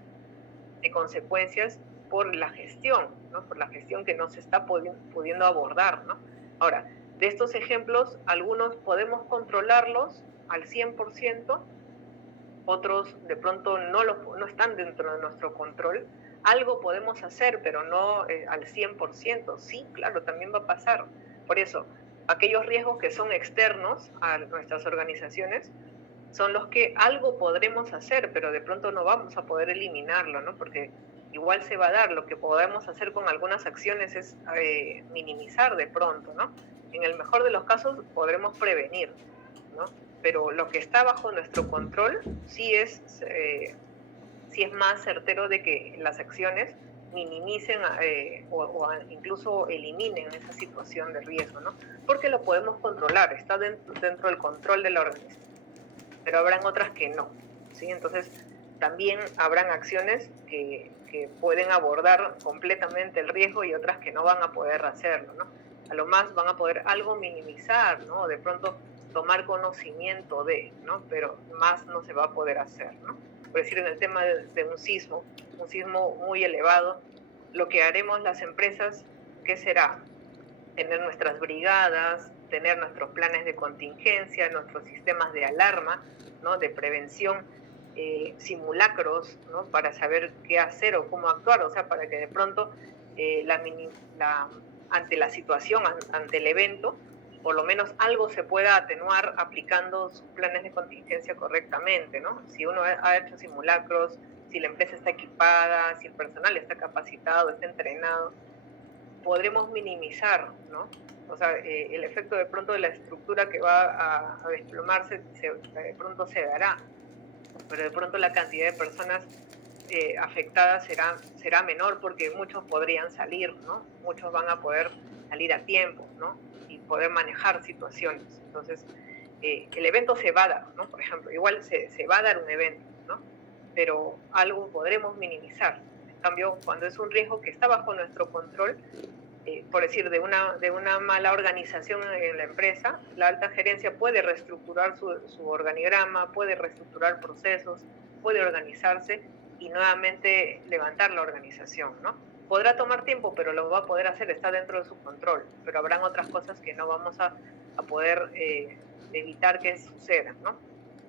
de consecuencias por la gestión, ¿no? Por la gestión que no se está pudiendo abordar, ¿no? Ahora, de estos ejemplos, algunos podemos controlarlos al 100%, otros de pronto no están dentro de nuestro control. Algo podemos hacer, pero no al 100%. Sí, claro, también va a pasar. Por eso, aquellos riesgos que son externos a nuestras organizaciones son los que algo podremos hacer, pero de pronto no vamos a poder eliminarlo, ¿no? Porque igual se va a dar. Lo que podemos hacer con algunas acciones es minimizar de pronto, ¿no? En el mejor de los casos podremos prevenir, ¿no? Pero lo que está bajo nuestro control sí es más certero de que las acciones minimicen o incluso eliminen esa situación de riesgo, ¿no? Porque lo podemos controlar, está dentro del control de la organización, pero habrán otras que no, ¿sí? Entonces, también habrán acciones que pueden abordar completamente el riesgo y otras que no van a poder hacerlo, ¿no? A lo más van a poder algo minimizar, ¿no? De pronto tomar conocimiento de, ¿no? Pero más no se va a poder hacer, ¿no? Por decir, en el tema de un sismo muy elevado, lo que haremos las empresas, ¿qué será? Tener nuestras brigadas, tener nuestros planes de contingencia, nuestros sistemas de alarma, ¿no?, de prevención, simulacros, ¿no?, para saber qué hacer o cómo actuar, o sea, para que de pronto ante la situación, ante el evento, por lo menos algo se pueda atenuar aplicando sus planes de contingencia correctamente, ¿no? Si uno ha hecho simulacros, si la empresa está equipada, si el personal está capacitado, está entrenado, podremos minimizar, ¿no? O sea, el efecto de pronto de la estructura que va a desplomarse de pronto se dará, pero de pronto la cantidad de personas afectadas será menor, porque muchos podrían salir, ¿no? Muchos van a poder salir a tiempo, ¿no? Y poder manejar situaciones. Entonces, el evento se va a dar, ¿no? Por ejemplo, igual se va a dar un evento, ¿no? Pero algo podremos minimizar. En cambio, cuando es un riesgo que está bajo nuestro control, por decir, de una mala organización en la empresa, la alta gerencia puede reestructurar su organigrama, puede reestructurar procesos, puede organizarse y nuevamente levantar la organización, ¿no? Podrá tomar tiempo, pero lo va a poder hacer, está dentro de su control, pero habrán otras cosas que no vamos a poder evitar que sucedan, ¿no?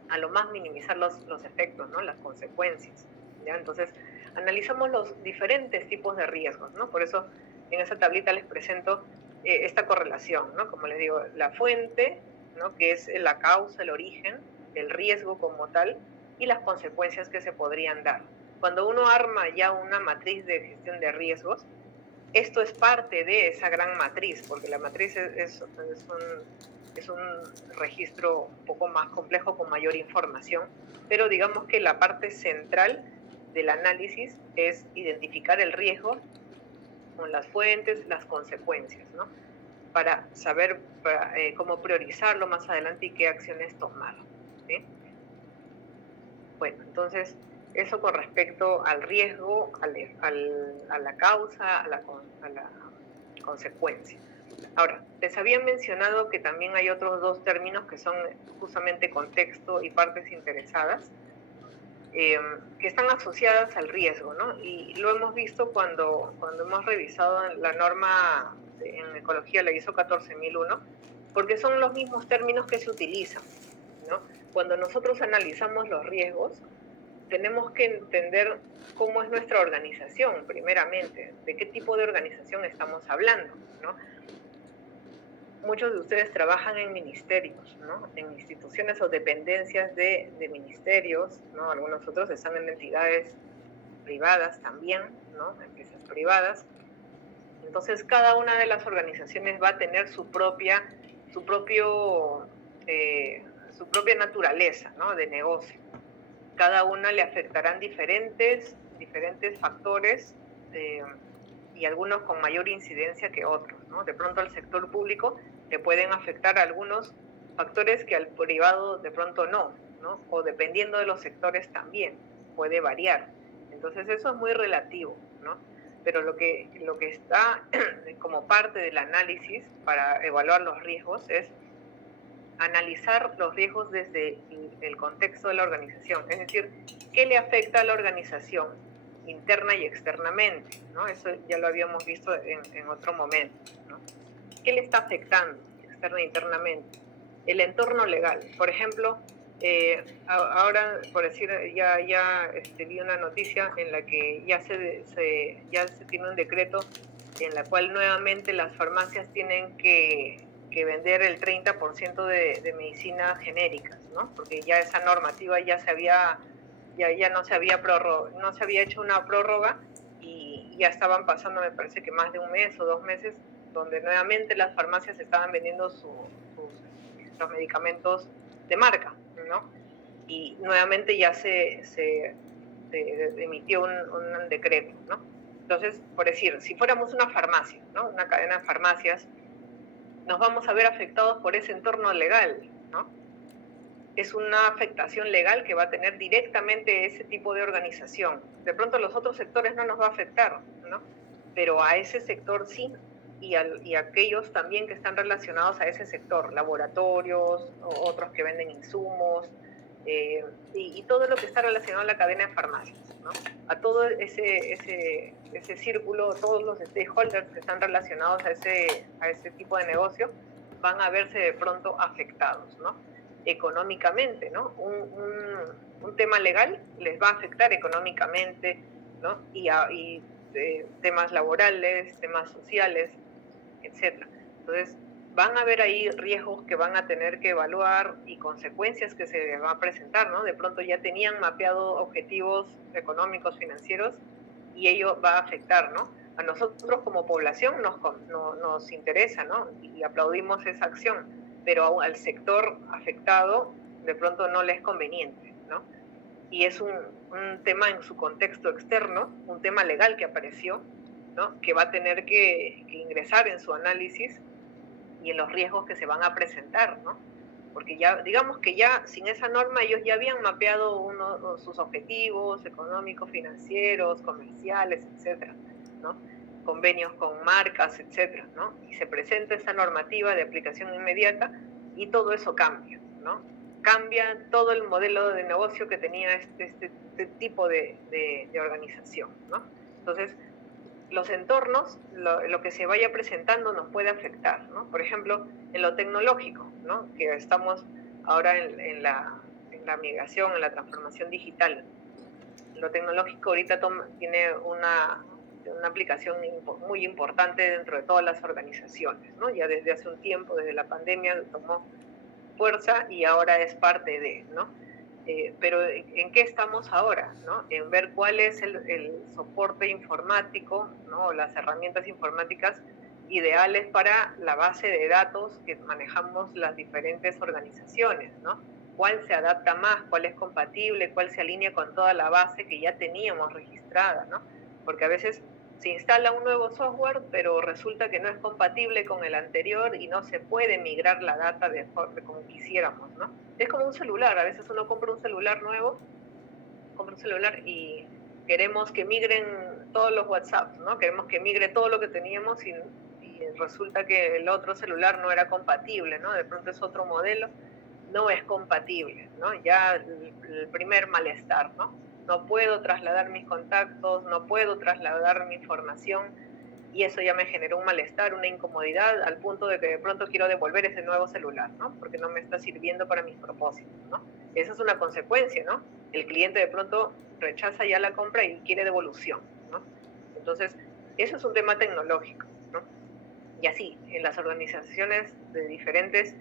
A lo más minimizar los efectos, ¿no? Las consecuencias, ¿ya? Entonces, analizamos los diferentes tipos de riesgos, ¿no? Por eso en esa tablita les presento esta correlación, ¿no? Como les digo, la fuente, ¿no? Que es la causa, el origen, el riesgo como tal, y las consecuencias que se podrían dar. Cuando uno arma ya una matriz de gestión de riesgos, esto es parte de esa gran matriz, porque la matriz es un registro un poco más complejo con mayor información, pero digamos que la parte central del análisis es identificar el riesgo con las fuentes, las consecuencias, ¿no? Para saber cómo priorizarlo más adelante y qué acciones tomar, ¿sí? Bueno, entonces, eso con respecto al riesgo, a la causa, a la consecuencia. Ahora, les había mencionado que también hay otros dos términos que son justamente contexto y partes interesadas, que están asociadas al riesgo, ¿no? Y lo hemos visto cuando hemos revisado la norma en ecología, la ISO 14001, porque son los mismos términos que se utilizan, ¿no? Cuando nosotros analizamos los riesgos, tenemos que entender cómo es nuestra organización, primeramente, de qué tipo de organización estamos hablando, ¿no? Muchos de ustedes trabajan en ministerios, ¿no? En instituciones o dependencias de ministerios, ¿no? Algunos otros están en entidades privadas también, ¿no? Empresas privadas. Entonces, cada una de las organizaciones va a tener su propia naturaleza, ¿no? De negocio. Cada una le afectarán diferentes factores, y algunos con mayor incidencia que otros, ¿no? De pronto al sector público le pueden afectar algunos factores que al privado de pronto no, ¿no? O dependiendo de los sectores también puede variar. Entonces eso es muy relativo, ¿no? Pero lo que está como parte del análisis para evaluar los riesgos es analizar los riesgos desde el contexto de la organización, es decir, qué le afecta a la organización interna y externamente, ¿no? Eso ya lo habíamos visto en otro momento, ¿no? ¿Qué le está afectando externa e internamente? El entorno legal, por ejemplo, ahora, por decir, ya vi una noticia en la que ya se tiene un decreto en la cual nuevamente las farmacias tienen que vender el 30% de medicinas genéricas, ¿no? Porque ya esa normativa ya no se había hecho una prórroga y ya estaban pasando, me parece que más de un mes o 2 meses, donde nuevamente las farmacias estaban vendiendo los medicamentos de marca, ¿no? Y nuevamente ya se emitió un decreto, ¿no? Entonces, por decir, si fuéramos una farmacia, ¿no? Una cadena de farmacias, nos vamos a ver afectados por ese entorno legal, ¿no? Es una afectación legal que va a tener directamente ese tipo de organización. De pronto a los otros sectores no nos va a afectar, ¿no? Pero a ese sector sí, y a aquellos también que están relacionados a ese sector, laboratorios, otros que venden insumos, y todo lo que está relacionado a la cadena de farmacias, ¿no? A todo ese círculo, todos los stakeholders que están relacionados a ese tipo de negocio van a verse de pronto afectados, ¿no? Económicamente, ¿no? Un tema legal les va a afectar económicamente, ¿no? Y temas laborales, temas sociales, etc. Entonces, van a haber ahí riesgos que van a tener que evaluar y consecuencias que se les va a presentar, ¿no? De pronto ya tenían mapeado objetivos económicos, financieros, y ello va a afectar, ¿no? A nosotros como población nos interesa, ¿no? Y aplaudimos esa acción, pero al sector afectado de pronto no le es conveniente, ¿no? Y es un tema en su contexto externo, un tema legal que apareció, ¿no? Que va a tener que ingresar en su análisis y en los riesgos que se van a presentar, ¿no? Porque ya, digamos que ya sin esa norma ellos ya habían mapeado sus objetivos económicos, financieros, comerciales, etcétera, ¿no? convenios con marcas, etcétera, ¿no? Y se presenta esa normativa de aplicación inmediata y todo eso cambia, ¿no? Cambia todo el modelo de negocio que tenía este tipo de organización, ¿no? Entonces, los entornos, lo que se vaya presentando nos puede afectar, ¿no? Por ejemplo, en lo tecnológico, ¿no? Que estamos ahora en la migración, en la transformación digital. Lo tecnológico ahorita tiene una aplicación muy importante dentro de todas las organizaciones, ¿no? Ya desde hace un tiempo, desde la pandemia, tomó fuerza y ahora es parte de, ¿no? Pero ¿en qué estamos ahora? ¿No? En ver cuál es el soporte informático, ¿no? Las herramientas informáticas ideales para la base de datos que manejamos las diferentes organizaciones, ¿no? ¿Cuál se adapta más? ¿Cuál es compatible? ¿Cuál se alinea con toda la base que ya teníamos registrada, ¿no? Porque a veces se instala un nuevo software, pero resulta que no es compatible con el anterior y no se puede migrar la data de como quisiéramos, ¿no? Es como un celular, a veces uno compra un celular nuevo, compra un celular y queremos que migren todos los WhatsApp, ¿no? Queremos que migre todo lo que teníamos y resulta que el otro celular no era compatible, ¿no? De pronto es otro modelo, no es compatible, ¿no? Ya el primer malestar, ¿no? No puedo trasladar mis contactos, no puedo trasladar mi información y eso ya me generó un malestar, una incomodidad al punto de que de pronto quiero devolver ese nuevo celular, ¿no? Porque no me está sirviendo para mis propósitos, ¿no? Esa es una consecuencia, ¿no? El cliente de pronto rechaza ya la compra y quiere devolución, ¿no? Entonces, eso es un tema tecnológico, ¿no? Y así, en las organizaciones de diferentes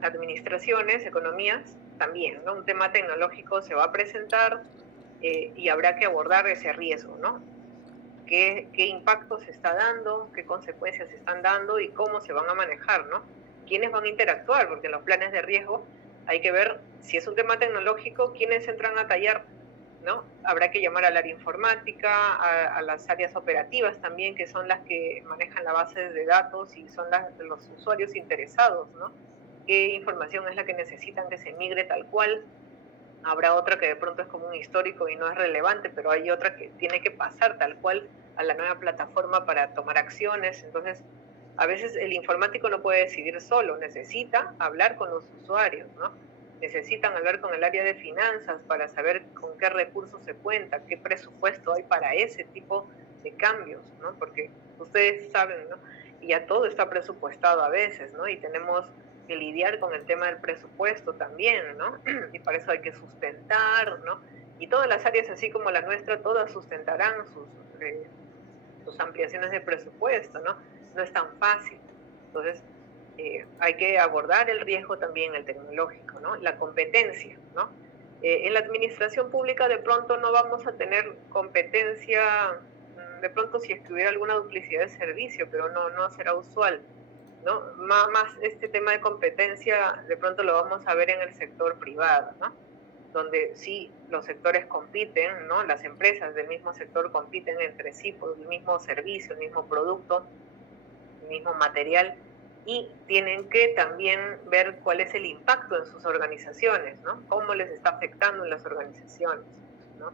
administraciones, economías, también, ¿no? Un tema tecnológico se va a presentar y habrá que abordar ese riesgo, ¿no? ¿Qué impacto se está dando? ¿Qué consecuencias se están dando? Y cómo se van a manejar, ¿no? ¿Quiénes van a interactuar? Porque en los planes de riesgo hay que ver si es un tema tecnológico, quiénes entran a tallar, ¿no? Habrá que llamar al área informática, a las áreas operativas también, que son las que manejan la base de datos y son los usuarios interesados, ¿no? ¿Qué información es la que necesitan que se migre tal cual? Habrá otra que de pronto es como un histórico y no es relevante, pero hay otra que tiene que pasar tal cual a la nueva plataforma para tomar acciones. Entonces, a veces el informático no puede decidir solo, necesita hablar con los usuarios, ¿no? Necesitan hablar con el área de finanzas para saber con qué recursos se cuenta, qué presupuesto hay para ese tipo de cambios, ¿no? Porque ustedes saben, ¿no? Y ya todo está presupuestado a veces, ¿no? Y tenemos que lidiar con el tema del presupuesto también, ¿no? Y para eso hay que sustentar, ¿no? Y todas las áreas, así como la nuestra, todas sustentarán sus ampliaciones de presupuesto, ¿no? No es tan fácil. Entonces, hay que abordar el riesgo también, el tecnológico, ¿no? La competencia, ¿no? En la administración pública de pronto no vamos a tener competencia, de pronto si es que hubiera alguna duplicidad de servicio, pero no será usual, ¿no? Más este tema de competencia de pronto lo vamos a ver en el sector privado, ¿no? Donde sí los sectores compiten, ¿no? Las empresas del mismo sector compiten entre sí por el mismo servicio, el mismo producto, el mismo material y tienen que también ver cuál es el impacto en sus organizaciones, ¿no? Cómo les está afectando en las organizaciones, ¿no?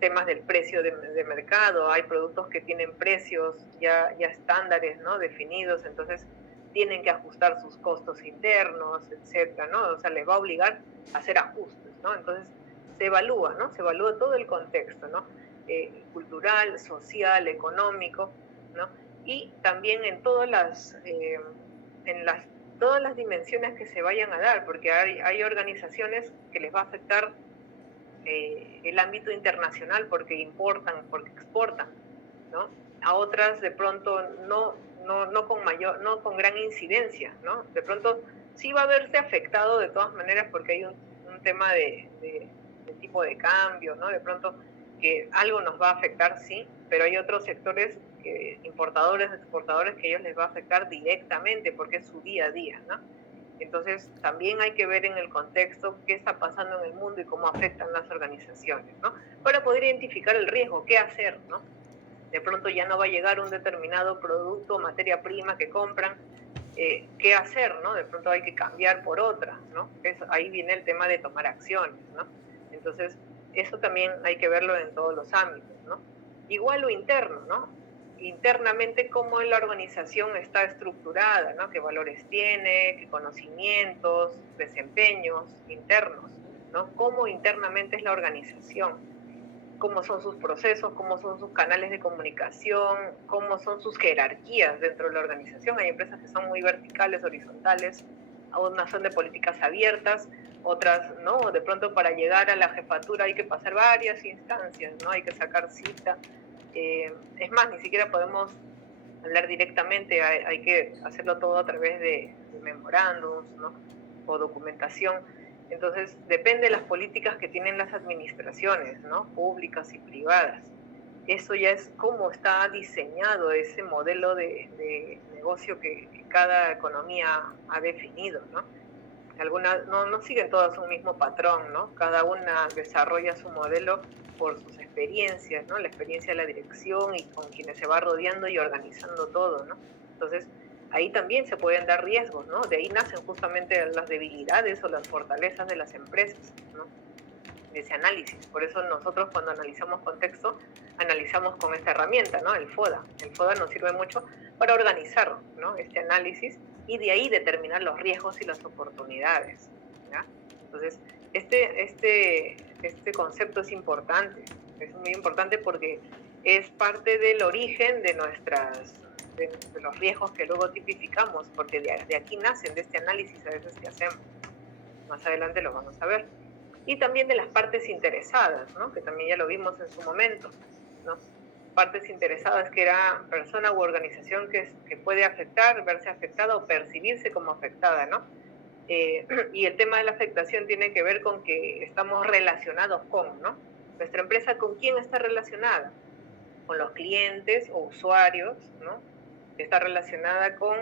Temas del precio de mercado, hay productos que tienen precios ya estándares, ¿no? Definidos, entonces tienen que ajustar sus costos internos, etcétera, ¿no? O sea, les va a obligar a hacer ajustes, ¿no? Entonces se evalúa, ¿no? Se evalúa todo el contexto, ¿no? Cultural, social, económico, ¿no? Y también en todas todas las dimensiones que se vayan a dar, porque hay organizaciones que les va a afectar el ámbito internacional porque importan, porque exportan, ¿no? A otras de pronto no con gran incidencia, ¿no? De pronto sí va a verse afectado de todas maneras porque hay un tema de tipo de cambio, ¿no? De pronto que algo nos va a afectar, sí, pero hay otros sectores importadores, exportadores, que a ellos les va a afectar directamente porque es su día a día, ¿no? Entonces, también hay que ver en el contexto qué está pasando en el mundo y cómo afectan las organizaciones, ¿no? Para poder identificar el riesgo, qué hacer, ¿no? De pronto ya no va a llegar un determinado producto o materia prima que compran, qué hacer, ¿no? De pronto hay que cambiar por otra, ¿no? Ahí viene el tema de tomar acciones, ¿no? Entonces, eso también hay que verlo en todos los ámbitos, ¿no? igual lo interno, ¿no? Internamente cómo la organización está estructurada, ¿no? Qué valores tiene, qué conocimientos, desempeños internos, ¿no? Cómo internamente es la organización, cómo son sus procesos, cómo son sus canales de comunicación, cómo son sus jerarquías dentro de la organización. Hay empresas que son muy verticales, horizontales, unas son de políticas abiertas, otras no. De pronto para llegar a la jefatura hay que pasar varias instancias, ¿no? Hay que sacar cita. Es más, ni siquiera podemos hablar directamente, hay que hacerlo todo a través de memorándums, ¿no? O documentación. Entonces, depende de las políticas que tienen las administraciones, ¿no? Públicas y privadas. Eso ya es cómo está diseñado ese modelo de negocio que cada economía ha definido, ¿no? Algunas no siguen todas un mismo patrón, ¿no? Cada una desarrolla su modelo por sus experiencias, ¿no? La experiencia de la dirección y con quienes se va rodeando y organizando todo, ¿no? Entonces, ahí también se pueden dar riesgos, ¿no? De ahí nacen justamente las debilidades o las fortalezas de las empresas, ¿no? De ese análisis. Por eso nosotros cuando analizamos contexto, analizamos con esta herramienta, ¿no? El FODA. El FODA nos sirve mucho para organizar, ¿no? Este análisis y de ahí determinar los riesgos y las oportunidades, ¿ya? Entonces, este concepto es importante, es muy importante porque es parte del origen de de los riesgos que luego tipificamos, porque de aquí nacen, de este análisis a veces que hacemos. Más adelante lo vamos a ver. Y también de las partes interesadas, ¿no? Que también ya lo vimos en su momento, ¿no? Partes interesadas, que era persona u organización que puede afectar, verse afectada o percibirse como afectada, ¿no? Y el tema de la afectación tiene que ver con que estamos relacionados con, ¿no? Nuestra empresa, ¿con quién está relacionada? Con los clientes o usuarios, ¿no? Está relacionada con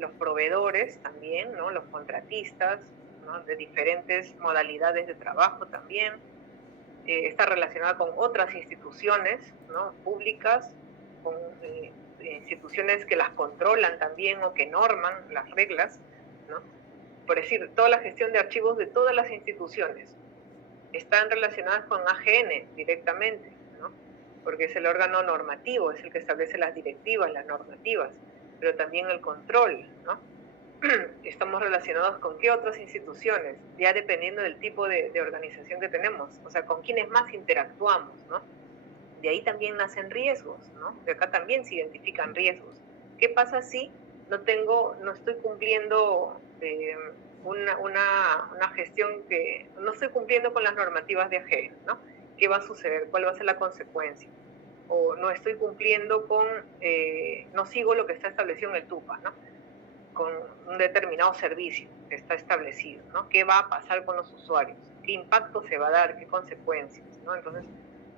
los proveedores también, ¿no? Los contratistas, ¿no? De diferentes modalidades de trabajo también. Está relacionada con otras instituciones, ¿no? Públicas, con instituciones que las controlan también o que norman las reglas, ¿no? Por decir, toda la gestión de archivos de todas las instituciones están relacionadas con AGN directamente, ¿no? Porque es el órgano normativo, es el que establece las directivas, las normativas, pero también el control, ¿no? Estamos relacionados con qué otras instituciones, ya dependiendo del tipo de organización que tenemos, o sea, con quiénes más interactuamos, ¿no? De ahí también nacen riesgos, ¿no? De acá también se identifican riesgos. ¿Qué pasa si no estoy cumpliendo una gestión que no estoy cumpliendo con las normativas de AGE, ¿no? ¿Qué va a suceder? ¿Cuál va a ser la consecuencia? O no estoy cumpliendo no sigo lo que está establecido en el TUPA, ¿no? Con un determinado servicio que está establecido, ¿no? ¿Qué va a pasar con los usuarios? ¿Qué impacto se va a dar? ¿Qué consecuencias? ¿No? Entonces,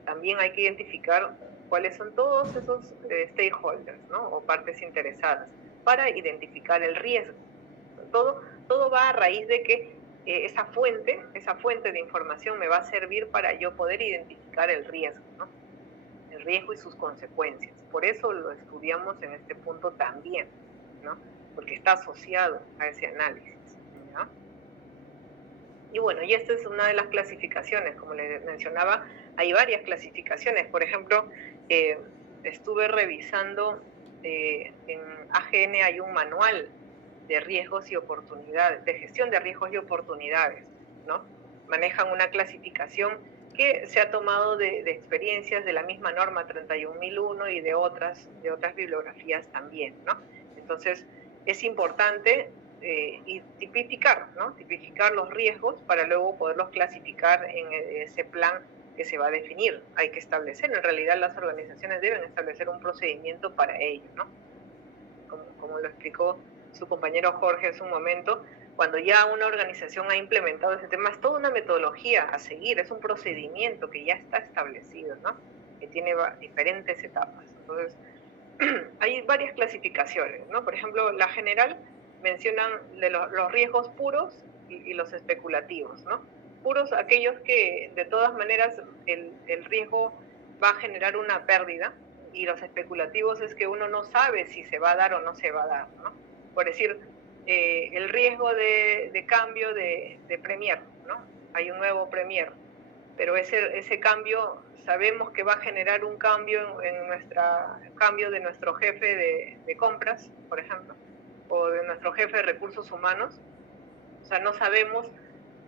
también hay que identificar cuáles son todos esos stakeholders, ¿no? O partes interesadas para identificar el riesgo. Todo va a raíz de que esa fuente de información me va a servir para yo poder identificar el riesgo, ¿no? El riesgo y sus consecuencias. Por eso lo estudiamos en este punto también, ¿no? Porque está asociado a ese análisis, ¿no? Y bueno, y esta es una de las clasificaciones, como les mencionaba, hay varias clasificaciones. Por ejemplo, estuve revisando, en AGN hay un manual de riesgos y oportunidades, de gestión de riesgos y oportunidades, ¿no? Manejan una clasificación que se ha tomado de experiencias de la misma norma 31001 y de otras bibliografías también, ¿no? Entonces, es importante y tipificar, ¿no? Tipificar los riesgos para luego poderlos clasificar en ese plan que se va a definir. Hay que establecer, en realidad las organizaciones deben establecer un procedimiento para ello, ¿no? Como lo explicó su compañero Jorge hace un momento, cuando ya una organización ha implementado ese tema, es toda una metodología a seguir, es un procedimiento que ya está establecido, ¿no? Que tiene diferentes etapas. Entonces, hay varias clasificaciones, ¿no? Por ejemplo, la general mencionan los riesgos puros y los especulativos, ¿no? Puros aquellos que de todas maneras el riesgo va a generar una pérdida, y los especulativos es que uno no sabe si se va a dar o no se va a dar, ¿no? Por decir, el riesgo de cambio de Premier, ¿no? Hay un nuevo Premier, pero ese cambio sabemos que va a generar un cambio en cambio de nuestro jefe de compras, por ejemplo, o de nuestro jefe de recursos humanos. O sea, no sabemos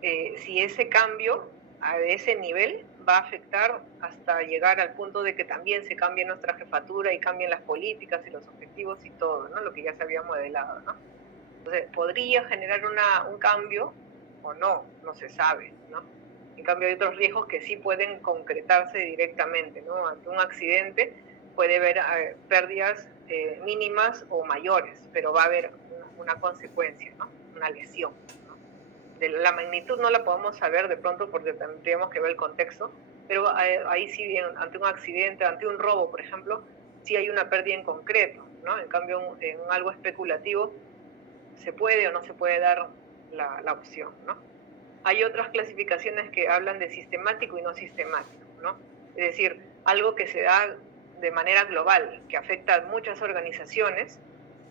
si ese cambio a ese nivel va a afectar hasta llegar al punto de que también se cambie nuestra jefatura y cambien las políticas y los objetivos y todo, ¿no? Lo que ya se había modelado, ¿no? Entonces, podría generar un cambio o no se sabe, ¿no? En cambio, hay otros riesgos que sí pueden concretarse directamente, ¿no? Ante un accidente puede haber pérdidas mínimas o mayores, pero va a haber una consecuencia, ¿no? Una lesión, ¿no? De la magnitud no la podemos saber de pronto porque tendríamos que ver el contexto, pero ahí sí, ante un accidente, ante un robo, por ejemplo, sí hay una pérdida en concreto, ¿no? En cambio, en algo especulativo, se puede o no se puede dar la opción, ¿no? Hay otras clasificaciones que hablan de sistemático y no sistemático, ¿no? Es decir, algo que se da de manera global, que afecta a muchas organizaciones,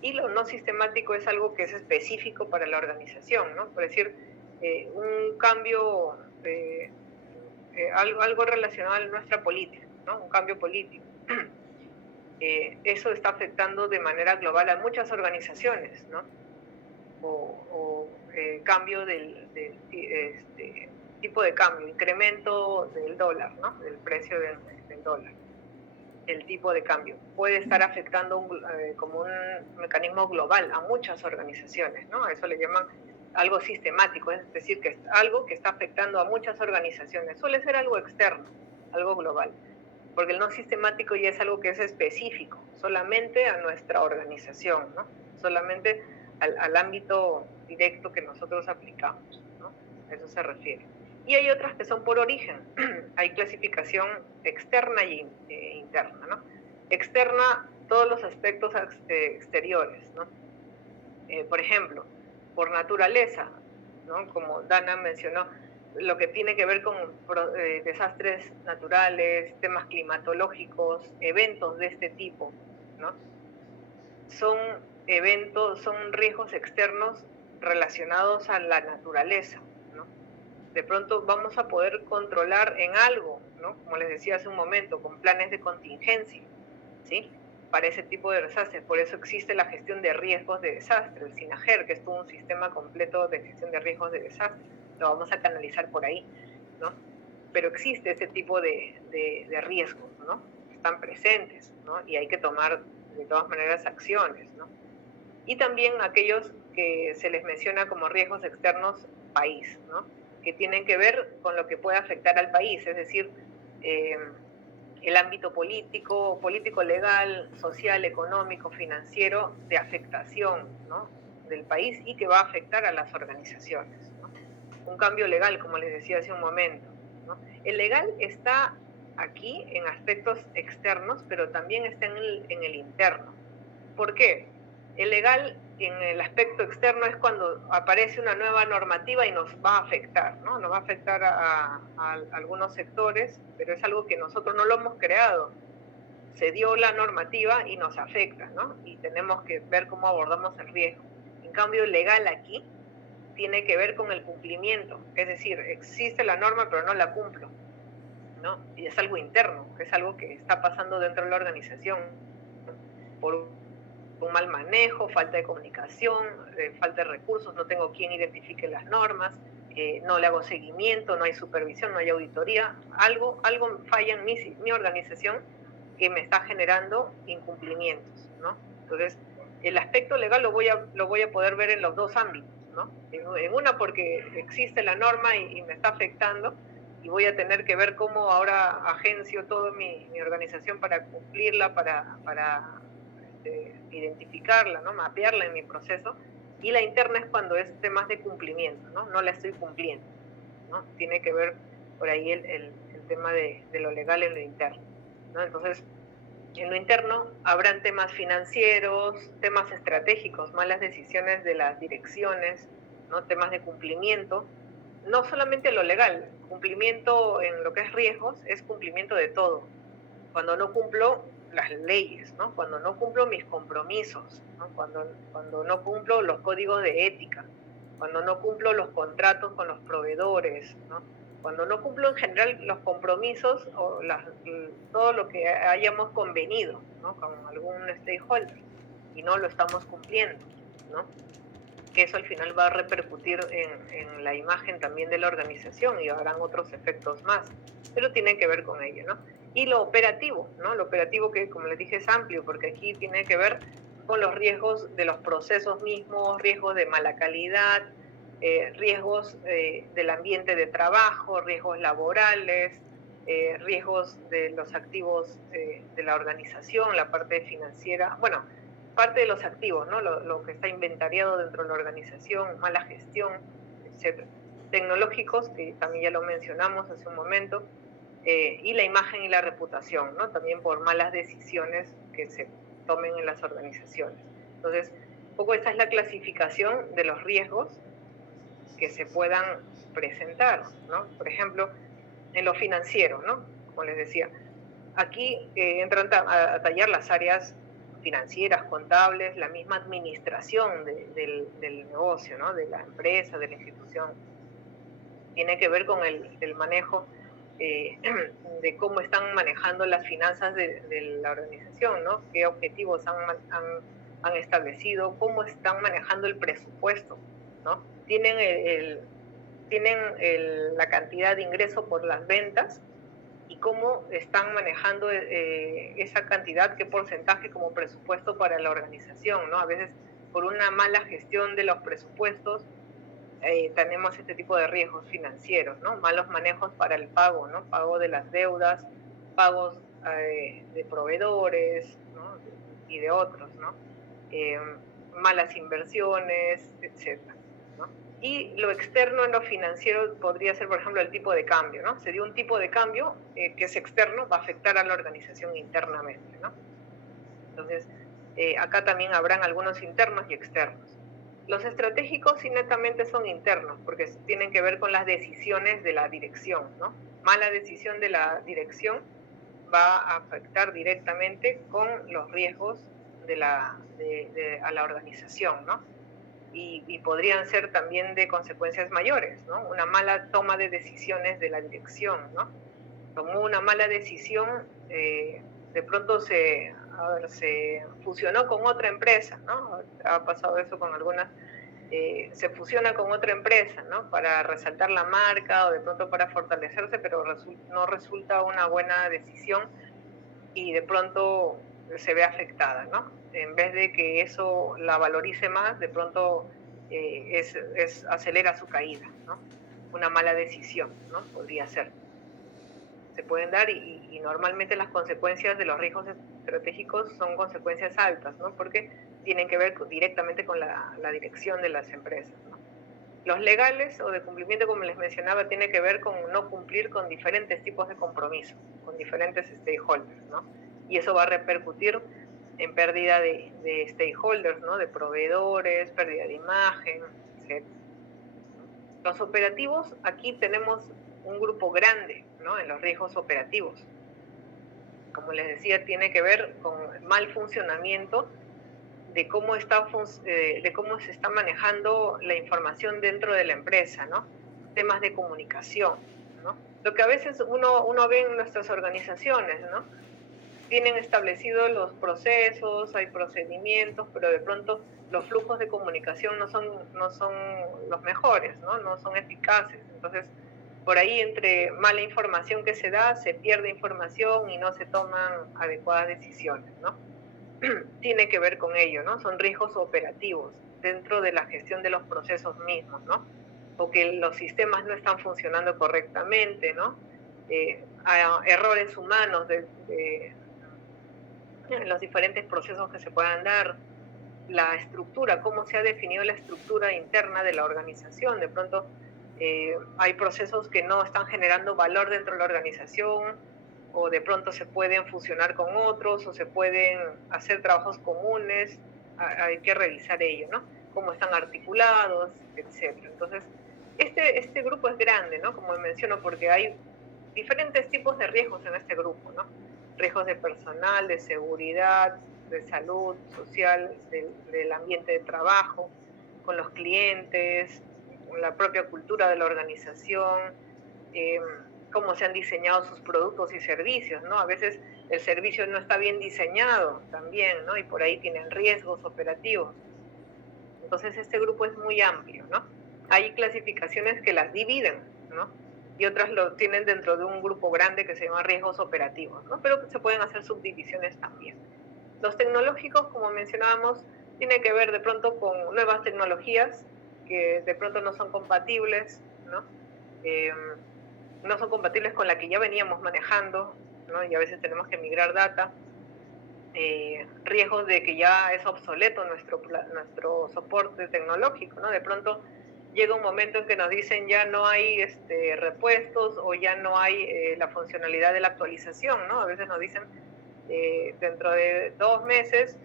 y lo no sistemático es algo que es específico para la organización, ¿no? Por decir, un cambio, algo relacionado a nuestra política, ¿no? Un cambio político. Eso está afectando de manera global a muchas organizaciones, ¿no? O cambio del tipo de cambio, incremento del dólar, ¿no? Del precio del dólar, el tipo de cambio. Puede estar afectando como un mecanismo global a muchas organizaciones, ¿no? A eso le llaman algo sistemático, es decir, que es algo que está afectando a muchas organizaciones. Suele ser algo externo, algo global, porque el no sistemático ya es algo que es específico, solamente a nuestra organización, ¿no? Solamente al ámbito directo que nosotros aplicamos, ¿no? A eso se refiere. Y hay otras que son por origen. Hay clasificación externa y interna, ¿no? Externa, todos los aspectos exteriores, ¿no? Por ejemplo, por naturaleza, ¿no? Como Dana mencionó, lo que tiene que ver con desastres naturales, temas climatológicos, eventos de este tipo, ¿no? Son riesgos externos relacionados a la naturaleza, ¿no? De pronto vamos a poder controlar en algo, ¿no? Como les decía hace un momento, con planes de contingencia, ¿sí? Para ese tipo de desastres. Por eso existe la gestión de riesgos de desastre, el SINAGER, que es todo un sistema completo de gestión de riesgos de desastre. Lo vamos a canalizar por ahí, ¿no? Pero existe ese tipo de riesgos, ¿no? Están presentes, ¿no? Y hay que tomar de todas maneras acciones, ¿no? Y también aquellos que se les menciona como riesgos externos país, ¿no? Que tienen que ver con lo que puede afectar al país, es decir, el ámbito político, legal, social, económico, financiero, de afectación, ¿no? Del país y que va a afectar a las organizaciones, ¿no? Un cambio legal, como les decía hace un momento, ¿no? El legal está aquí en aspectos externos, pero también está en el interno. ¿Por qué? El legal en el aspecto externo es cuando aparece una nueva normativa y nos va a afectar, ¿no? Nos va a afectar a algunos sectores, pero es algo que nosotros no lo hemos creado. Se dio la normativa y nos afecta, ¿no? Y tenemos que ver cómo abordamos el riesgo. En cambio, el legal aquí tiene que ver con el cumplimiento, es decir, existe la norma pero no la cumplo, ¿no? Y es algo interno, es algo que está pasando dentro de la organización por un mal manejo, falta de comunicación, falta de recursos, no tengo quien identifique las normas, no le hago seguimiento, no hay supervisión, no hay auditoría, algo falla en mi organización que me está generando incumplimientos, ¿no? Entonces, el aspecto legal lo voy a poder ver en los dos ámbitos, ¿no? En una porque existe la norma y me está afectando, y voy a tener que ver cómo ahora agencio toda mi organización para cumplirla, para identificarla, ¿no? Mapearla en mi proceso. Y la interna es cuando es temas de cumplimiento, ¿no? No la estoy cumpliendo, ¿no? Tiene que ver por ahí el tema de lo legal en lo interno, ¿no? Entonces, en lo interno habrán temas financieros, temas estratégicos, malas decisiones de las direcciones, ¿no? Temas de cumplimiento, no solamente lo legal, cumplimiento en lo que es riesgos, es cumplimiento de todo. Cuando no cumplo las leyes, ¿no? Cuando no cumplo mis compromisos, ¿no? Cuando no cumplo los códigos de ética, cuando no cumplo los contratos con los proveedores, ¿no? Cuando no cumplo en general los compromisos o todo lo que hayamos convenido, ¿no? Con algún stakeholder y no lo estamos cumpliendo, ¿no? Que eso al final va a repercutir en la imagen también de la organización y habrán otros efectos más, pero tienen que ver con ello, ¿no? Y lo operativo, ¿no? Lo operativo que, como les dije, es amplio, porque aquí tiene que ver con los riesgos de los procesos mismos, riesgos de mala calidad, riesgos del ambiente de trabajo, riesgos laborales, riesgos de los activos de la organización, la parte financiera, bueno, parte de los activos, ¿no? Lo que está inventariado dentro de la organización, mala gestión, etcétera. Tecnológicos, que también ya lo mencionamos hace un momento, y la imagen y la reputación, ¿no? También por malas decisiones que se tomen en las organizaciones. Entonces, un poco esta es la clasificación de los riesgos que se puedan presentar, ¿no? Por ejemplo, en lo financiero, ¿no? Como les decía, aquí entran a tallar las áreas financieras, contables, la misma administración del negocio, ¿no? De la empresa, de la institución. Tiene que ver con el manejo de cómo están manejando las finanzas de la organización, ¿no? Qué objetivos han establecido, cómo están manejando el presupuesto, ¿no? Tienen la cantidad de ingreso por las ventas y cómo están manejando esa cantidad, qué porcentaje como presupuesto para la organización, ¿no? A veces por una mala gestión de los presupuestos tenemos este tipo de riesgos financieros, ¿no? Malos manejos para el pago, ¿no? Pago de las deudas, pagos de proveedores, ¿no? Y de otros, ¿no? Malas inversiones, etcétera, ¿no? Y lo externo en lo financiero podría ser, por ejemplo, el tipo de cambio, ¿no? Se dio un tipo de cambio que es externo, va a afectar a la organización internamente, ¿no? Entonces, acá también habrán algunos internos y externos. Los estratégicos sí netamente son internos, porque tienen que ver con las decisiones de la dirección, ¿no? Mala decisión de la dirección va a afectar directamente con los riesgos a la organización, ¿no? Y podrían ser también de consecuencias mayores, ¿no? Una mala toma de decisiones de la dirección, ¿no? Tomó una mala decisión, de pronto se fusionó con otra empresa, ¿no? Ha pasado eso con algunas, se fusiona con otra empresa, ¿no? Para resaltar la marca o de pronto para fortalecerse, pero no resulta una buena decisión y de pronto se ve afectada, ¿no? En vez de que eso la valorice más, de pronto acelera su caída, ¿no? Una mala decisión, ¿no? Podría ser. Se pueden dar y normalmente las consecuencias de los riesgos estratégicos son consecuencias altas, ¿no? Porque tienen que ver directamente con la dirección de las empresas, ¿no? Los legales o de cumplimiento, como les mencionaba, tiene que ver con no cumplir con diferentes tipos de compromisos, con diferentes stakeholders, ¿no? Y eso va a repercutir en pérdida de stakeholders, ¿no? De proveedores, pérdida de imagen, etc. Los operativos, aquí tenemos un grupo grande, ¿no? En los riesgos operativos. Como les decía, tiene que ver con mal funcionamiento de cómo se está manejando la información dentro de la empresa, ¿no? Temas de comunicación, ¿no? Lo que a veces uno ve en nuestras organizaciones, ¿no? Tienen establecidos los procesos, hay procedimientos, pero de pronto los flujos de comunicación no son los mejores, ¿no? No son eficaces. Entonces, por ahí entre mala información que se da, se pierde información y no se toman adecuadas decisiones, ¿no? Tiene que ver con ello, ¿no? Son riesgos operativos dentro de la gestión de los procesos mismos, ¿no? O que los sistemas no están funcionando correctamente, ¿no? Errores humanos en los diferentes procesos que se puedan dar, la estructura, cómo se ha definido la estructura interna de la organización. De pronto hay procesos que no están generando valor dentro de la organización, o de pronto se pueden fusionar con otros, o se pueden hacer trabajos comunes, hay que revisar ello, ¿no? Cómo están articulados, etcétera. Entonces, este grupo es grande, ¿no? Como menciono, porque hay diferentes tipos de riesgos en este grupo, ¿no? Riesgos de personal, de seguridad, de salud social, del ambiente de trabajo, con los clientes, con la propia cultura de la organización, cómo se han diseñado sus productos y servicios, ¿no? A veces el servicio no está bien diseñado también, ¿no? Y por ahí tienen riesgos operativos. Entonces este grupo es muy amplio, ¿no? Hay clasificaciones que las dividen, ¿no? Y otras lo tienen dentro de un grupo grande que se llama riesgos operativos, ¿no? Pero se pueden hacer subdivisiones también. Los tecnológicos, como mencionábamos, tienen que ver de pronto con nuevas tecnologías que de pronto no son compatibles, ¿no? No son compatibles con la que ya veníamos manejando, ¿no? Y a veces tenemos que migrar data. Riesgos de que ya es obsoleto nuestro soporte tecnológico, ¿no? De pronto llega un momento en que nos dicen ya no hay repuestos o ya no hay la funcionalidad de la actualización, ¿no? A veces nos dicen dentro de 2 meses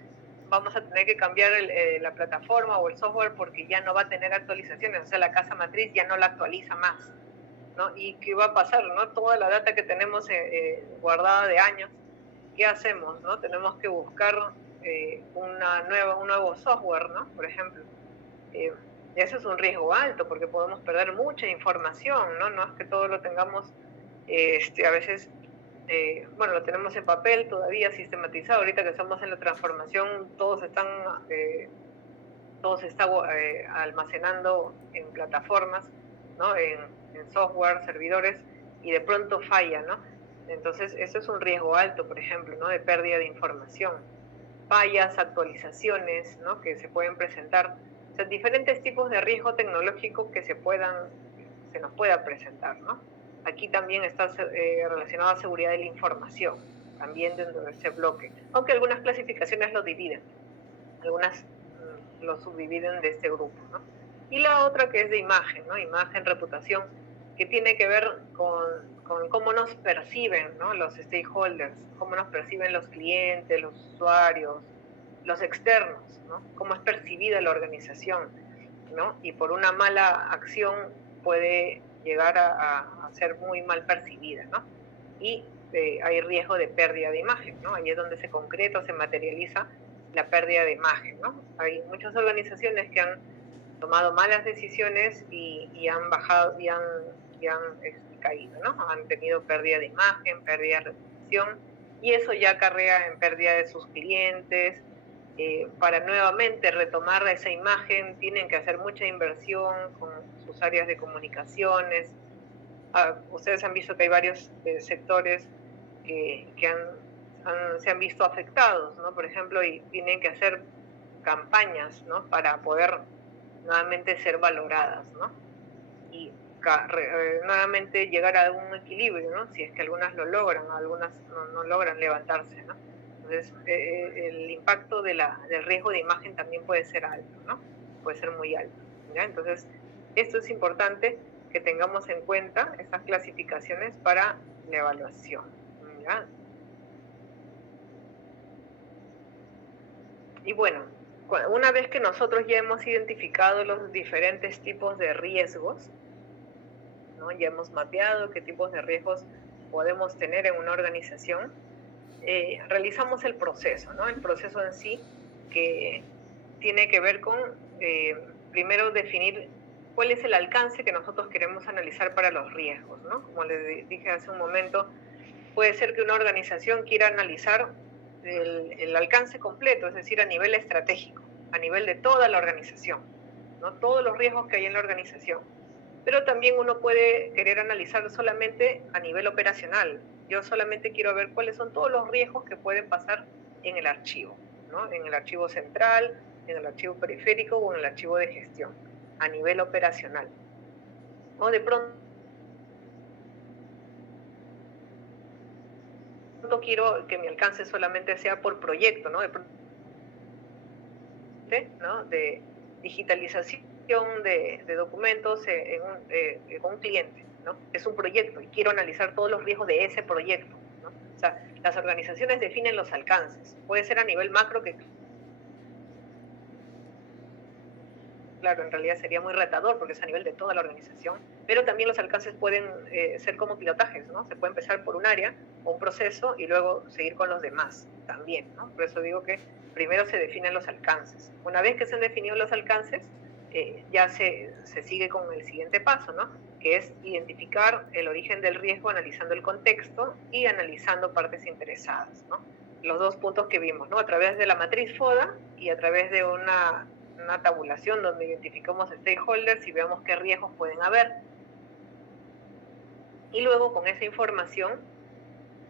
vamos a tener que cambiar la plataforma o el software porque ya no va a tener actualizaciones, o sea, la casa matriz ya no la actualiza más, ¿no? ¿Y qué va a pasar, no? Toda la data que tenemos guardada de años, ¿qué hacemos, no? Tenemos que buscar un nuevo software, ¿no? Por ejemplo. Eso es un riesgo alto porque podemos perder mucha información, ¿no? No es que todo lo tengamos, a veces, bueno, lo tenemos en papel todavía sistematizado. Ahorita que estamos en la transformación, todo se está almacenando en plataformas, ¿no? En software, servidores, y de pronto falla, ¿no? Entonces, eso es un riesgo alto, por ejemplo, ¿no? De pérdida de información. Fallas, actualizaciones, ¿no? Que se pueden presentar. O sea, diferentes tipos de riesgo tecnológico que se nos pueda presentar, ¿no? Aquí también está relacionado a seguridad de la información, también dentro de ese bloque. Aunque algunas clasificaciones lo dividen, algunas lo subdividen de este grupo, ¿no? Y la otra que es de imagen, ¿no? Imagen, reputación, que tiene que ver con cómo nos perciben, ¿no? Los stakeholders, cómo nos perciben los clientes, los usuarios, los externos, ¿no? Cómo es percibida la organización, ¿no? Y por una mala acción puede llegar a ser muy mal percibida, ¿no? Y hay riesgo de pérdida de imagen, ¿no? Ahí es donde se concreta o se materializa la pérdida de imagen, ¿no? Hay muchas organizaciones que han tomado malas decisiones y han bajado y han caído, ¿no? Han tenido pérdida de imagen, pérdida de reputación, y eso ya acarrea en pérdida de sus clientes. Para nuevamente retomar esa imagen tienen que hacer mucha inversión con sus áreas de comunicaciones. Ustedes han visto que hay varios sectores que se han visto afectados, ¿no? Por ejemplo, y tienen que hacer campañas, ¿no? Para poder nuevamente ser valoradas, ¿no? Y nuevamente llegar a un equilibrio, ¿no? Si es que algunas lo logran, algunas no logran levantarse, ¿no? Entonces, el impacto del riesgo de imagen también puede ser alto, ¿no? Puede ser muy alto, ¿ya? Entonces, esto es importante que tengamos en cuenta estas clasificaciones para la evaluación, ¿ya? Y bueno, una vez que nosotros ya hemos identificado los diferentes tipos de riesgos, ¿no? Ya hemos mapeado qué tipos de riesgos podemos tener en una organización, realizamos el proceso, ¿no? El proceso en sí, que tiene que ver con, primero, definir cuál es el alcance que nosotros queremos analizar para los riesgos, ¿no? Como les dije hace un momento, puede ser que una organización quiera analizar el alcance completo, es decir, a nivel estratégico, a nivel de toda la organización, ¿no? Todos los riesgos que hay en la organización. Pero también uno puede querer analizar solamente a nivel operacional. Yo solamente quiero ver cuáles son todos los riesgos que pueden pasar en el archivo, ¿no? En el archivo central, en el archivo periférico o en el archivo de gestión, a nivel operacional. O de pronto quiero que mi alcance solamente sea por proyecto, ¿no? De digitalización de documentos con un cliente, ¿no? Es un proyecto y quiero analizar todos los riesgos de ese proyecto, ¿no? O sea, las organizaciones definen los alcances. Puede ser a nivel macro, que claro, en realidad sería muy retador porque es a nivel de toda la organización, pero también los alcances pueden ser como pilotajes, ¿no? Se puede empezar por un área o un proceso y luego seguir con los demás también, ¿no? Por eso digo que primero se definen los alcances. Una vez que se han definido los alcances, ya se sigue con el siguiente paso, ¿no? Que es identificar el origen del riesgo analizando el contexto y analizando partes interesadas, ¿no? Los dos puntos que vimos, ¿no? A través de la matriz FODA y a través de una tabulación donde identificamos stakeholders y veamos qué riesgos pueden haber. Y luego con esa información,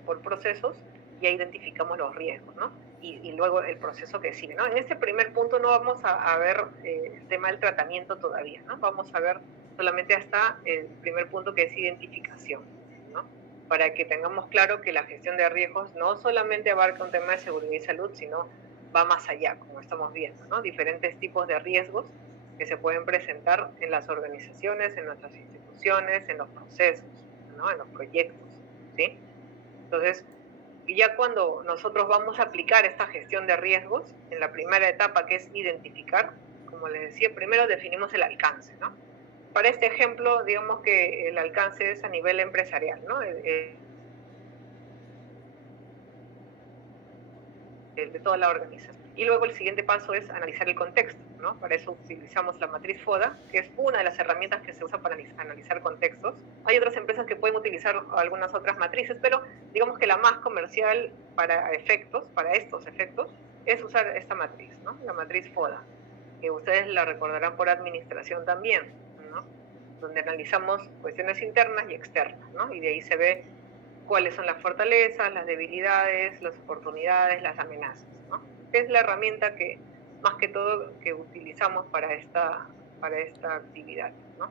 por procesos, ya identificamos los riesgos, ¿no? Y luego el proceso que sigue, ¿no? En este primer punto no vamos a ver el tema del tratamiento todavía, ¿no? Vamos a ver solamente hasta el primer punto, que es identificación, ¿no? Para que tengamos claro que la gestión de riesgos no solamente abarca un tema de seguridad y salud, sino va más allá, como estamos viendo, ¿no? Diferentes tipos de riesgos que se pueden presentar en las organizaciones, en nuestras instituciones, en los procesos, ¿no? En los proyectos, ¿sí? Entonces, ya cuando nosotros vamos a aplicar esta gestión de riesgos, en la primera etapa, que es identificar, como les decía, primero definimos el alcance, ¿no? Para este ejemplo, digamos que el alcance es a nivel empresarial, ¿no? De toda la organización. Y luego el siguiente paso es analizar el contexto, ¿no? Para eso utilizamos la matriz FODA, que es una de las herramientas que se usa para analizar contextos. Hay otras empresas que pueden utilizar algunas otras matrices, pero digamos que la más comercial para estos efectos, es usar esta matriz, ¿no? La matriz FODA, que ustedes la recordarán por administración también, ¿no? Donde analizamos cuestiones internas y externas, ¿no? Y de ahí se ve cuáles son las fortalezas, las debilidades, las oportunidades, las amenazas, ¿no? Es la herramienta que, más que todo, que utilizamos para esta actividad, ¿no?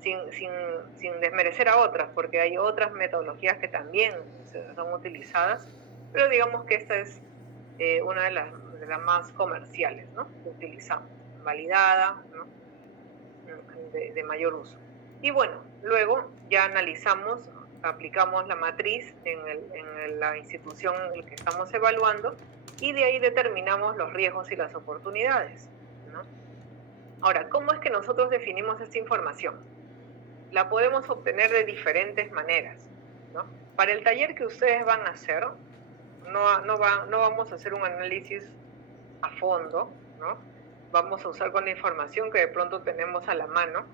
Sin desmerecer a otras, porque hay otras metodologías que también son utilizadas, pero digamos que esta es una de las más comerciales, ¿no? Que utilizamos, validada, ¿no? de mayor uso. Y bueno, luego ya analizamos, aplicamos la matriz en la institución en la que estamos evaluando, y de ahí determinamos los riesgos y las oportunidades, ¿no? Ahora, ¿cómo es que nosotros definimos esta información? La podemos obtener de diferentes maneras, ¿no? Para el taller que ustedes van a hacer, no vamos a hacer un análisis a fondo, ¿no? Vamos a usar con la información que de pronto tenemos a la mano,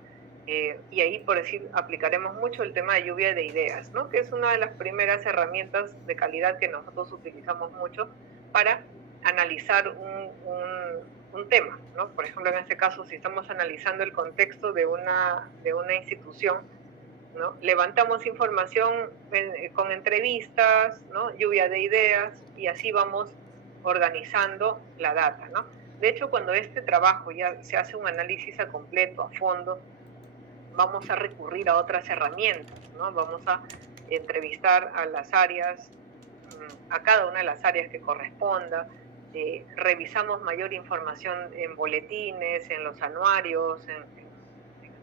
y ahí, por decir, aplicaremos mucho el tema de lluvia de ideas, ¿no? Que es una de las primeras herramientas de calidad que nosotros utilizamos mucho para analizar un tema, ¿no? Por ejemplo, en este caso, si estamos analizando el contexto de una institución, ¿no? Levantamos información con entrevistas, ¿no? Lluvia de ideas, y así vamos organizando la data, ¿no? De hecho, cuando este trabajo ya se hace un análisis a completo, a fondo, vamos a recurrir a otras herramientas, ¿no? Vamos a entrevistar a las áreas, a cada una de las áreas que corresponda, revisamos mayor información en boletines, en los anuarios, en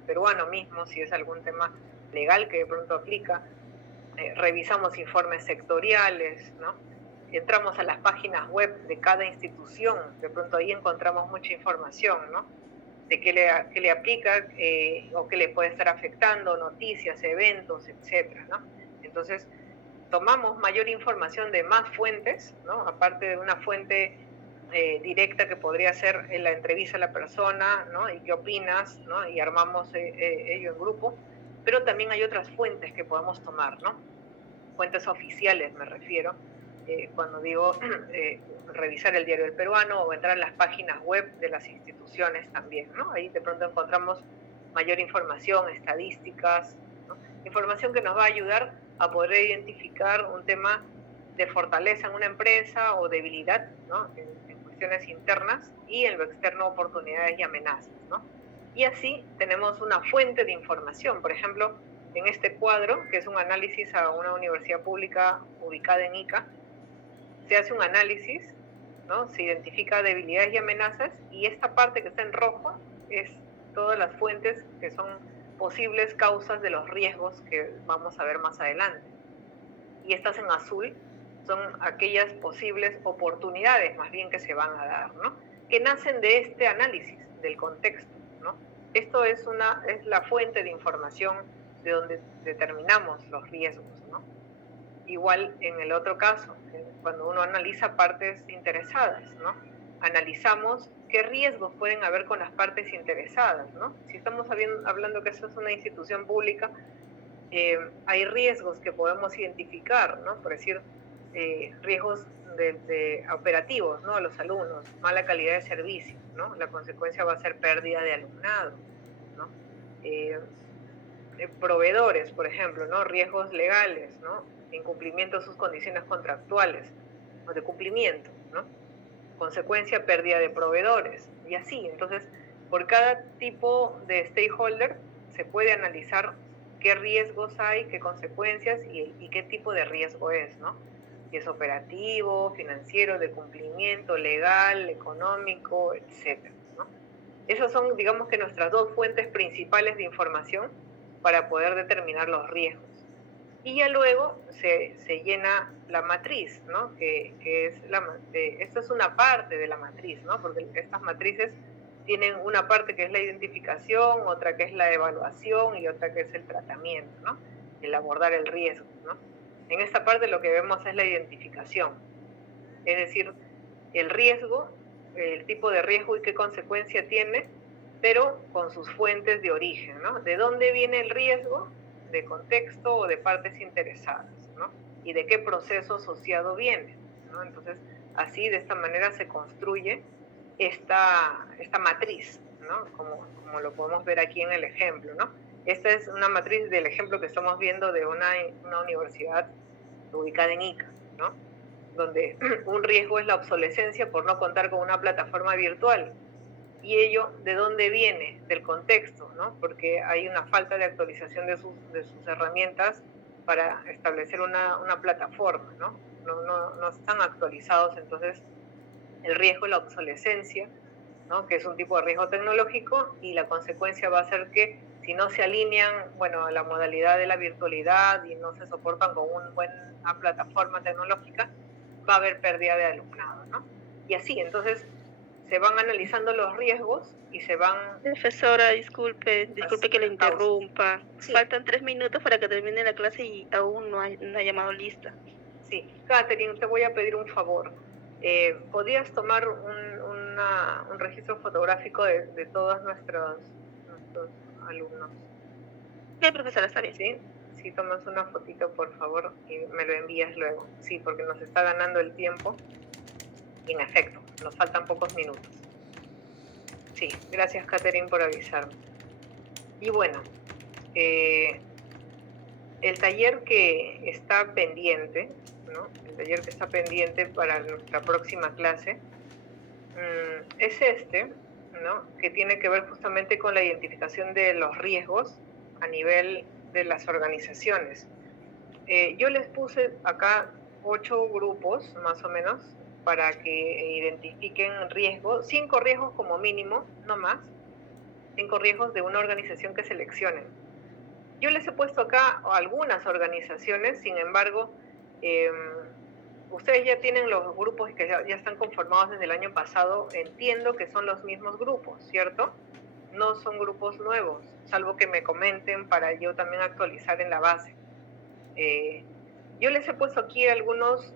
peruano mismo, si es algún tema legal que de pronto aplica, revisamos informes sectoriales, ¿no? Entramos a las páginas web de cada institución, de pronto ahí encontramos mucha información, ¿no? De qué le aplica o qué le puede estar afectando, noticias, eventos, etcétera, ¿no? Entonces, tomamos mayor información de más fuentes, ¿no? Aparte de una fuente directa que podría ser en la entrevista a la persona, ¿no? ¿Y qué opinas?, ¿no? Y armamos ello en grupo, pero también hay otras fuentes que podemos tomar, ¿no? Fuentes oficiales me refiero, cuando digo revisar el diario del peruano o entrar a las páginas web de las instituciones también, ¿no? Ahí de pronto encontramos mayor información, estadísticas, ¿no? Información que nos va a ayudar a poder identificar un tema de fortaleza en una empresa o debilidad, ¿no? En cuestiones internas, y en lo externo oportunidades y amenazas, ¿no? Y así tenemos una fuente de información. Por ejemplo, en este cuadro, que es un análisis a una universidad pública ubicada en Ica, se hace un análisis, ¿no? Se identifica debilidades y amenazas, y esta parte que está en rojo es todas las fuentes que son posibles causas de los riesgos que vamos a ver más adelante. Y estas en azul son aquellas posibles oportunidades, más bien, que se van a dar, ¿no? Que nacen de este análisis del contexto, ¿no? Esto es la fuente de información de donde determinamos los riesgos, ¿no? Igual en el otro caso, cuando uno analiza partes interesadas, ¿no? Analizamos qué riesgos pueden haber con las partes interesadas, ¿no? Si estamos hablando que eso es una institución pública, hay riesgos que podemos identificar, ¿no? Por decir, riesgos de operativos, ¿no? A los alumnos, mala calidad de servicio, ¿no? La consecuencia va a ser pérdida de alumnado, ¿no? Proveedores, por ejemplo, ¿no? Riesgos legales, ¿no? Incumplimiento de sus condiciones contractuales o de cumplimiento, ¿no? Consecuencia, pérdida de proveedores, y así. Entonces, por cada tipo de stakeholder se puede analizar qué riesgos hay, qué consecuencias y qué tipo de riesgo es, ¿no? Si es operativo, financiero, de cumplimiento, legal, económico, etcétera, ¿no? Esas son, digamos que nuestras dos fuentes principales de información para poder determinar los riesgos. Y ya luego se llena la matriz, ¿no? Que es esto es una parte de la matriz, ¿no? Porque estas matrices tienen una parte que es la identificación, otra que es la evaluación y otra que es el tratamiento, ¿no? El abordar el riesgo, ¿no? En esta parte lo que vemos es la identificación, es decir, el riesgo, el tipo de riesgo y qué consecuencia tiene, pero con sus fuentes de origen, ¿no? ¿De dónde viene el riesgo? De contexto o de partes interesadas, ¿no? Y de qué proceso asociado viene, ¿no? Entonces, así, de esta manera se construye esta matriz, ¿no? Como lo podemos ver aquí en el ejemplo, ¿no? Esta es una matriz del ejemplo que estamos viendo de una universidad ubicada en Ica, ¿no? Donde un riesgo es la obsolescencia por no contar con una plataforma virtual. ¿Y ello de dónde viene? Del contexto, ¿no? Porque hay una falta de actualización de sus herramientas para establecer una plataforma, ¿no? No están actualizados, entonces el riesgo es la obsolescencia, ¿no? Que es un tipo de riesgo tecnológico, y la consecuencia va a ser que si no se alinean, bueno, a la modalidad de la virtualidad y no se soportan con una buena plataforma tecnológica, va a haber pérdida de alumnado, ¿no? Y así, entonces, se van analizando los riesgos y se van... Profesora, disculpe que le interrumpa. Sí. Faltan 3 minutos para que termine la clase y aún no ha llamado lista. Sí, Catherine, te voy a pedir un favor. ¿Podrías tomar un registro fotográfico de todos nuestros alumnos? Sí, profesora, está bien. ¿Sí? Sí, tomas una fotito, por favor, y me lo envías luego. Sí, porque nos está ganando el tiempo. Y en efecto, nos faltan pocos minutos. Sí, gracias, Catherine, por avisarme. Y bueno, el taller que está pendiente, ¿no? El taller que está pendiente para nuestra próxima clase es este, ¿no? Que tiene que ver justamente con la identificación de los riesgos a nivel de las organizaciones. Yo les puse acá 8 grupos, más o menos, para que identifiquen riesgos, 5 riesgos como mínimo, no más, 5 riesgos de una organización que seleccionen. Yo les he puesto acá algunas organizaciones, sin embargo, ustedes ya tienen los grupos que ya están conformados desde el año pasado. Entiendo que son los mismos grupos, ¿cierto? No son grupos nuevos, salvo que me comenten para yo también actualizar en la base. Yo les he puesto aquí algunas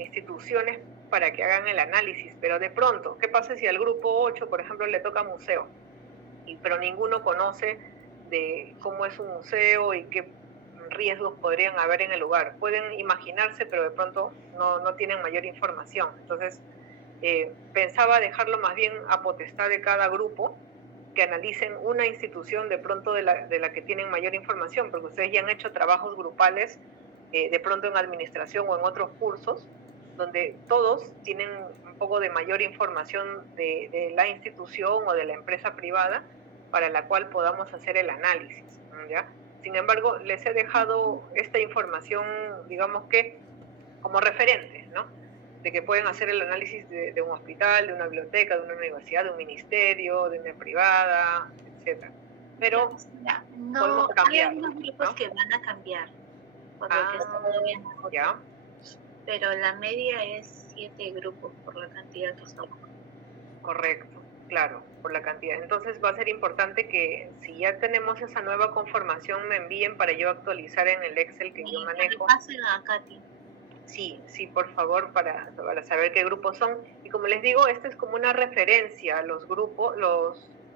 instituciones para que hagan el análisis, pero de pronto, ¿qué pasa si al grupo 8, por ejemplo, le toca museo? Pero ninguno conoce de cómo es un museo y qué riesgos podrían haber en el lugar. Pueden imaginarse, pero de pronto no tienen mayor información. Entonces, pensaba dejarlo más bien a potestad de cada grupo, que analicen una institución de pronto de la que tienen mayor información, porque ustedes ya han hecho trabajos grupales, de pronto en administración o en otros cursos, donde todos tienen un poco de mayor información de la institución o de la empresa privada para la cual podamos hacer el análisis, ¿ya? Sin embargo, les he dejado esta información, digamos que, como referente, ¿no? De que pueden hacer el análisis de un hospital, de una biblioteca, de una universidad, de un ministerio, de una privada, etc. Pero no, podemos cambiar, hay algunos grupos, ¿no?, que van a cambiar, por lo que está viendo. Ya. Pero la media es 7 grupos por la cantidad que somos. Correcto, claro, por la cantidad. Entonces va a ser importante que si ya tenemos esa nueva conformación me envíen para yo actualizar en el Excel que yo manejo. Pasen a Katy. Sí, sí, por favor, para saber qué grupos son. Y como les digo, esto es como una referencia a los grupos,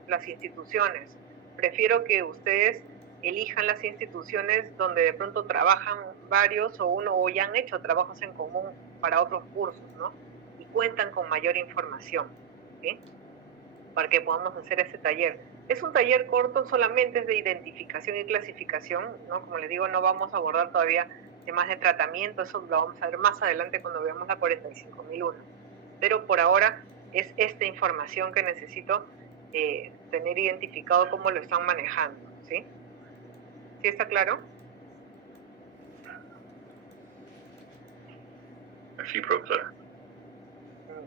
las instituciones. Prefiero que ustedes elijan las instituciones donde de pronto trabajan varios o uno o ya han hecho trabajos en común para otros cursos, ¿no? Y cuentan con mayor información, ¿sí? Para que podamos hacer ese taller. Es un taller corto, solamente es de identificación y clasificación, ¿no? Como les digo, no vamos a abordar todavía temas de tratamiento, eso lo vamos a ver más adelante cuando veamos la 45001. Pero por ahora es esta información que necesito tener identificado cómo lo están manejando, ¿sí? ¿Sí está claro? Sí, profesora.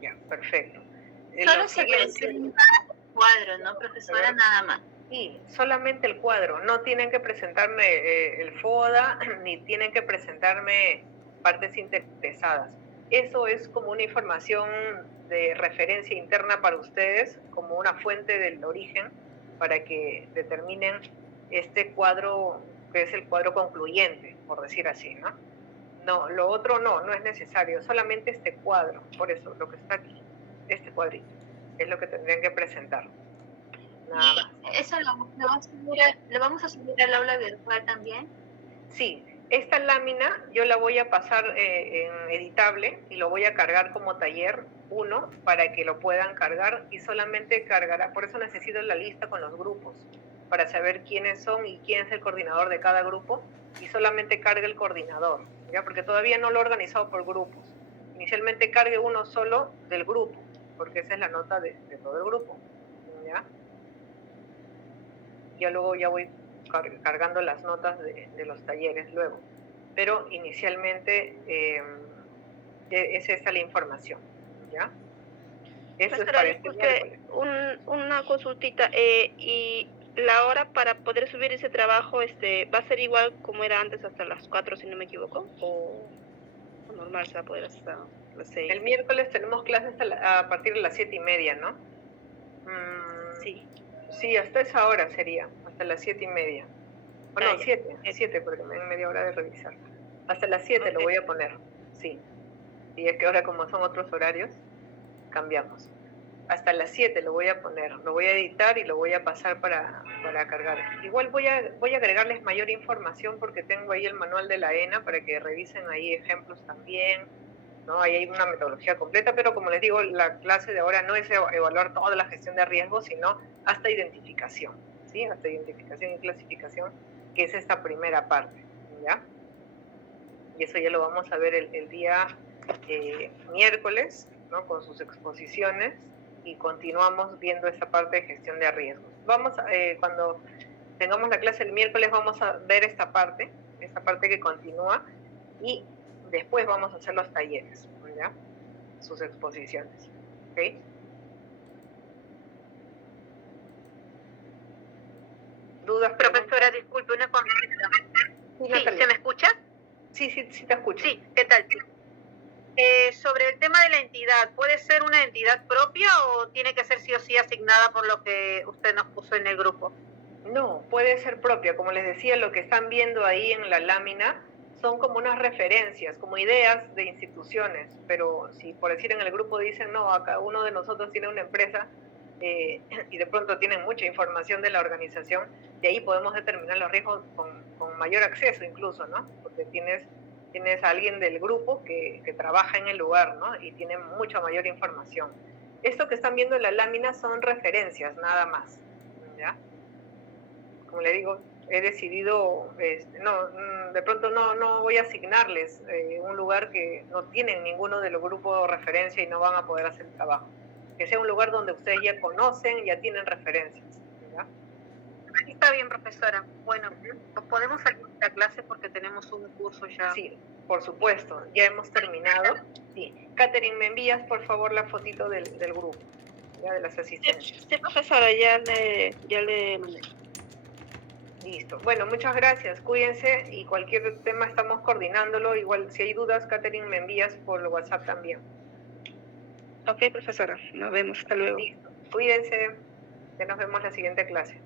Ya, perfecto. Solo se presenta el cuadro, ¿no, profesora? Nada más. Sí, solamente el cuadro. No tienen que presentarme el FODA, ni tienen que presentarme partes interesadas. Eso es como una información de referencia interna para ustedes, como una fuente del origen, para que determinen este cuadro, que es el cuadro concluyente, por decir así, ¿no? No, lo otro no es necesario, solamente este cuadro, por eso, lo que está aquí, este cuadrito, es lo que tendrían que presentar. Nada más. ¿Y eso lo vamos a subir al aula virtual también? Sí, esta lámina yo la voy a pasar en editable y lo voy a cargar como taller 1 para que lo puedan cargar y solamente cargará, por eso necesito la lista con los grupos, para saber quiénes son y quién es el coordinador de cada grupo y solamente cargue el coordinador, ¿ya? Porque todavía no lo he organizado por grupos. Inicialmente cargue uno solo del grupo, porque esa es la nota de todo el grupo, ¿ya? Ya luego ya voy cargando las notas de los talleres luego. Pero inicialmente es esa la información, ¿ya? Eso es para este miércoles. Una consultita, y la hora para poder subir ese trabajo va a ser igual como era antes, hasta las 4, si no me equivoco, o normal se va a poder hasta las 6. El miércoles tenemos clases a partir de las 7:30, ¿no? Sí. Sí, hasta esa hora sería, hasta las 7:30. Bueno, 7, porque me dan media hora de revisar. Hasta las 7 lo voy a poner, sí. Y es que ahora como son otros horarios, cambiamos. Hasta las 7 lo voy a poner, lo voy a editar y lo voy a pasar para cargar. Igual voy a agregarles mayor información porque tengo ahí el manual de la ENA para que revisen ahí ejemplos también, ¿no? Ahí hay una metodología completa, pero como les digo, la clase de ahora no es evaluar toda la gestión de riesgos, sino hasta identificación, ¿sí? Hasta identificación y clasificación, que es esta primera parte, ¿ya? Y eso ya lo vamos a ver el día miércoles, ¿no? Con sus exposiciones, y continuamos viendo esa parte de gestión de riesgos. Vamos, cuando tengamos la clase el miércoles, vamos a ver esta parte que continúa, y después vamos a hacer los talleres, ¿ya? Sus exposiciones, ¿ok? ¿Dudas? Profesora, disculpe, una consulta. Sí, ¿se me escucha? Sí, te escucho. Sí, ¿qué tal? Sobre el tema de la entidad, ¿puede ser una entidad propia o tiene que ser sí o sí asignada por lo que usted nos puso en el grupo? No, puede ser propia. Como les decía, lo que están viendo ahí en la lámina son como unas referencias, como ideas de instituciones, pero si por decir en el grupo dicen, no, acá uno de nosotros tiene una empresa y de pronto tienen mucha información de la organización, de ahí podemos determinar los riesgos con mayor acceso incluso, ¿no? Porque tienes a alguien del grupo que trabaja en el lugar, ¿no? Y tiene mucha mayor información. Esto que están viendo en la lámina son referencias, nada más, ¿ya? Como le digo, he decidido, de pronto no voy a asignarles un lugar que no tienen ninguno de los grupos de referencia y no van a poder hacer el trabajo. Que sea un lugar donde ustedes ya conocen, ya tienen referencias, ¿ya? Está bien, profesora. Bueno, podemos salir de la clase porque tenemos un curso ya. Sí, por supuesto, ya hemos terminado. Sí. Catherine, ¿me envías por favor la fotito del grupo, ya de las asistencias? Sí, profesora, ya le mandé. Listo. Bueno, muchas gracias. Cuídense y cualquier tema estamos coordinándolo. Igual, si hay dudas, Catherine, me envías por WhatsApp también. Ok, profesora. Nos vemos. Hasta luego. Listo. Cuídense. Ya nos vemos la siguiente clase.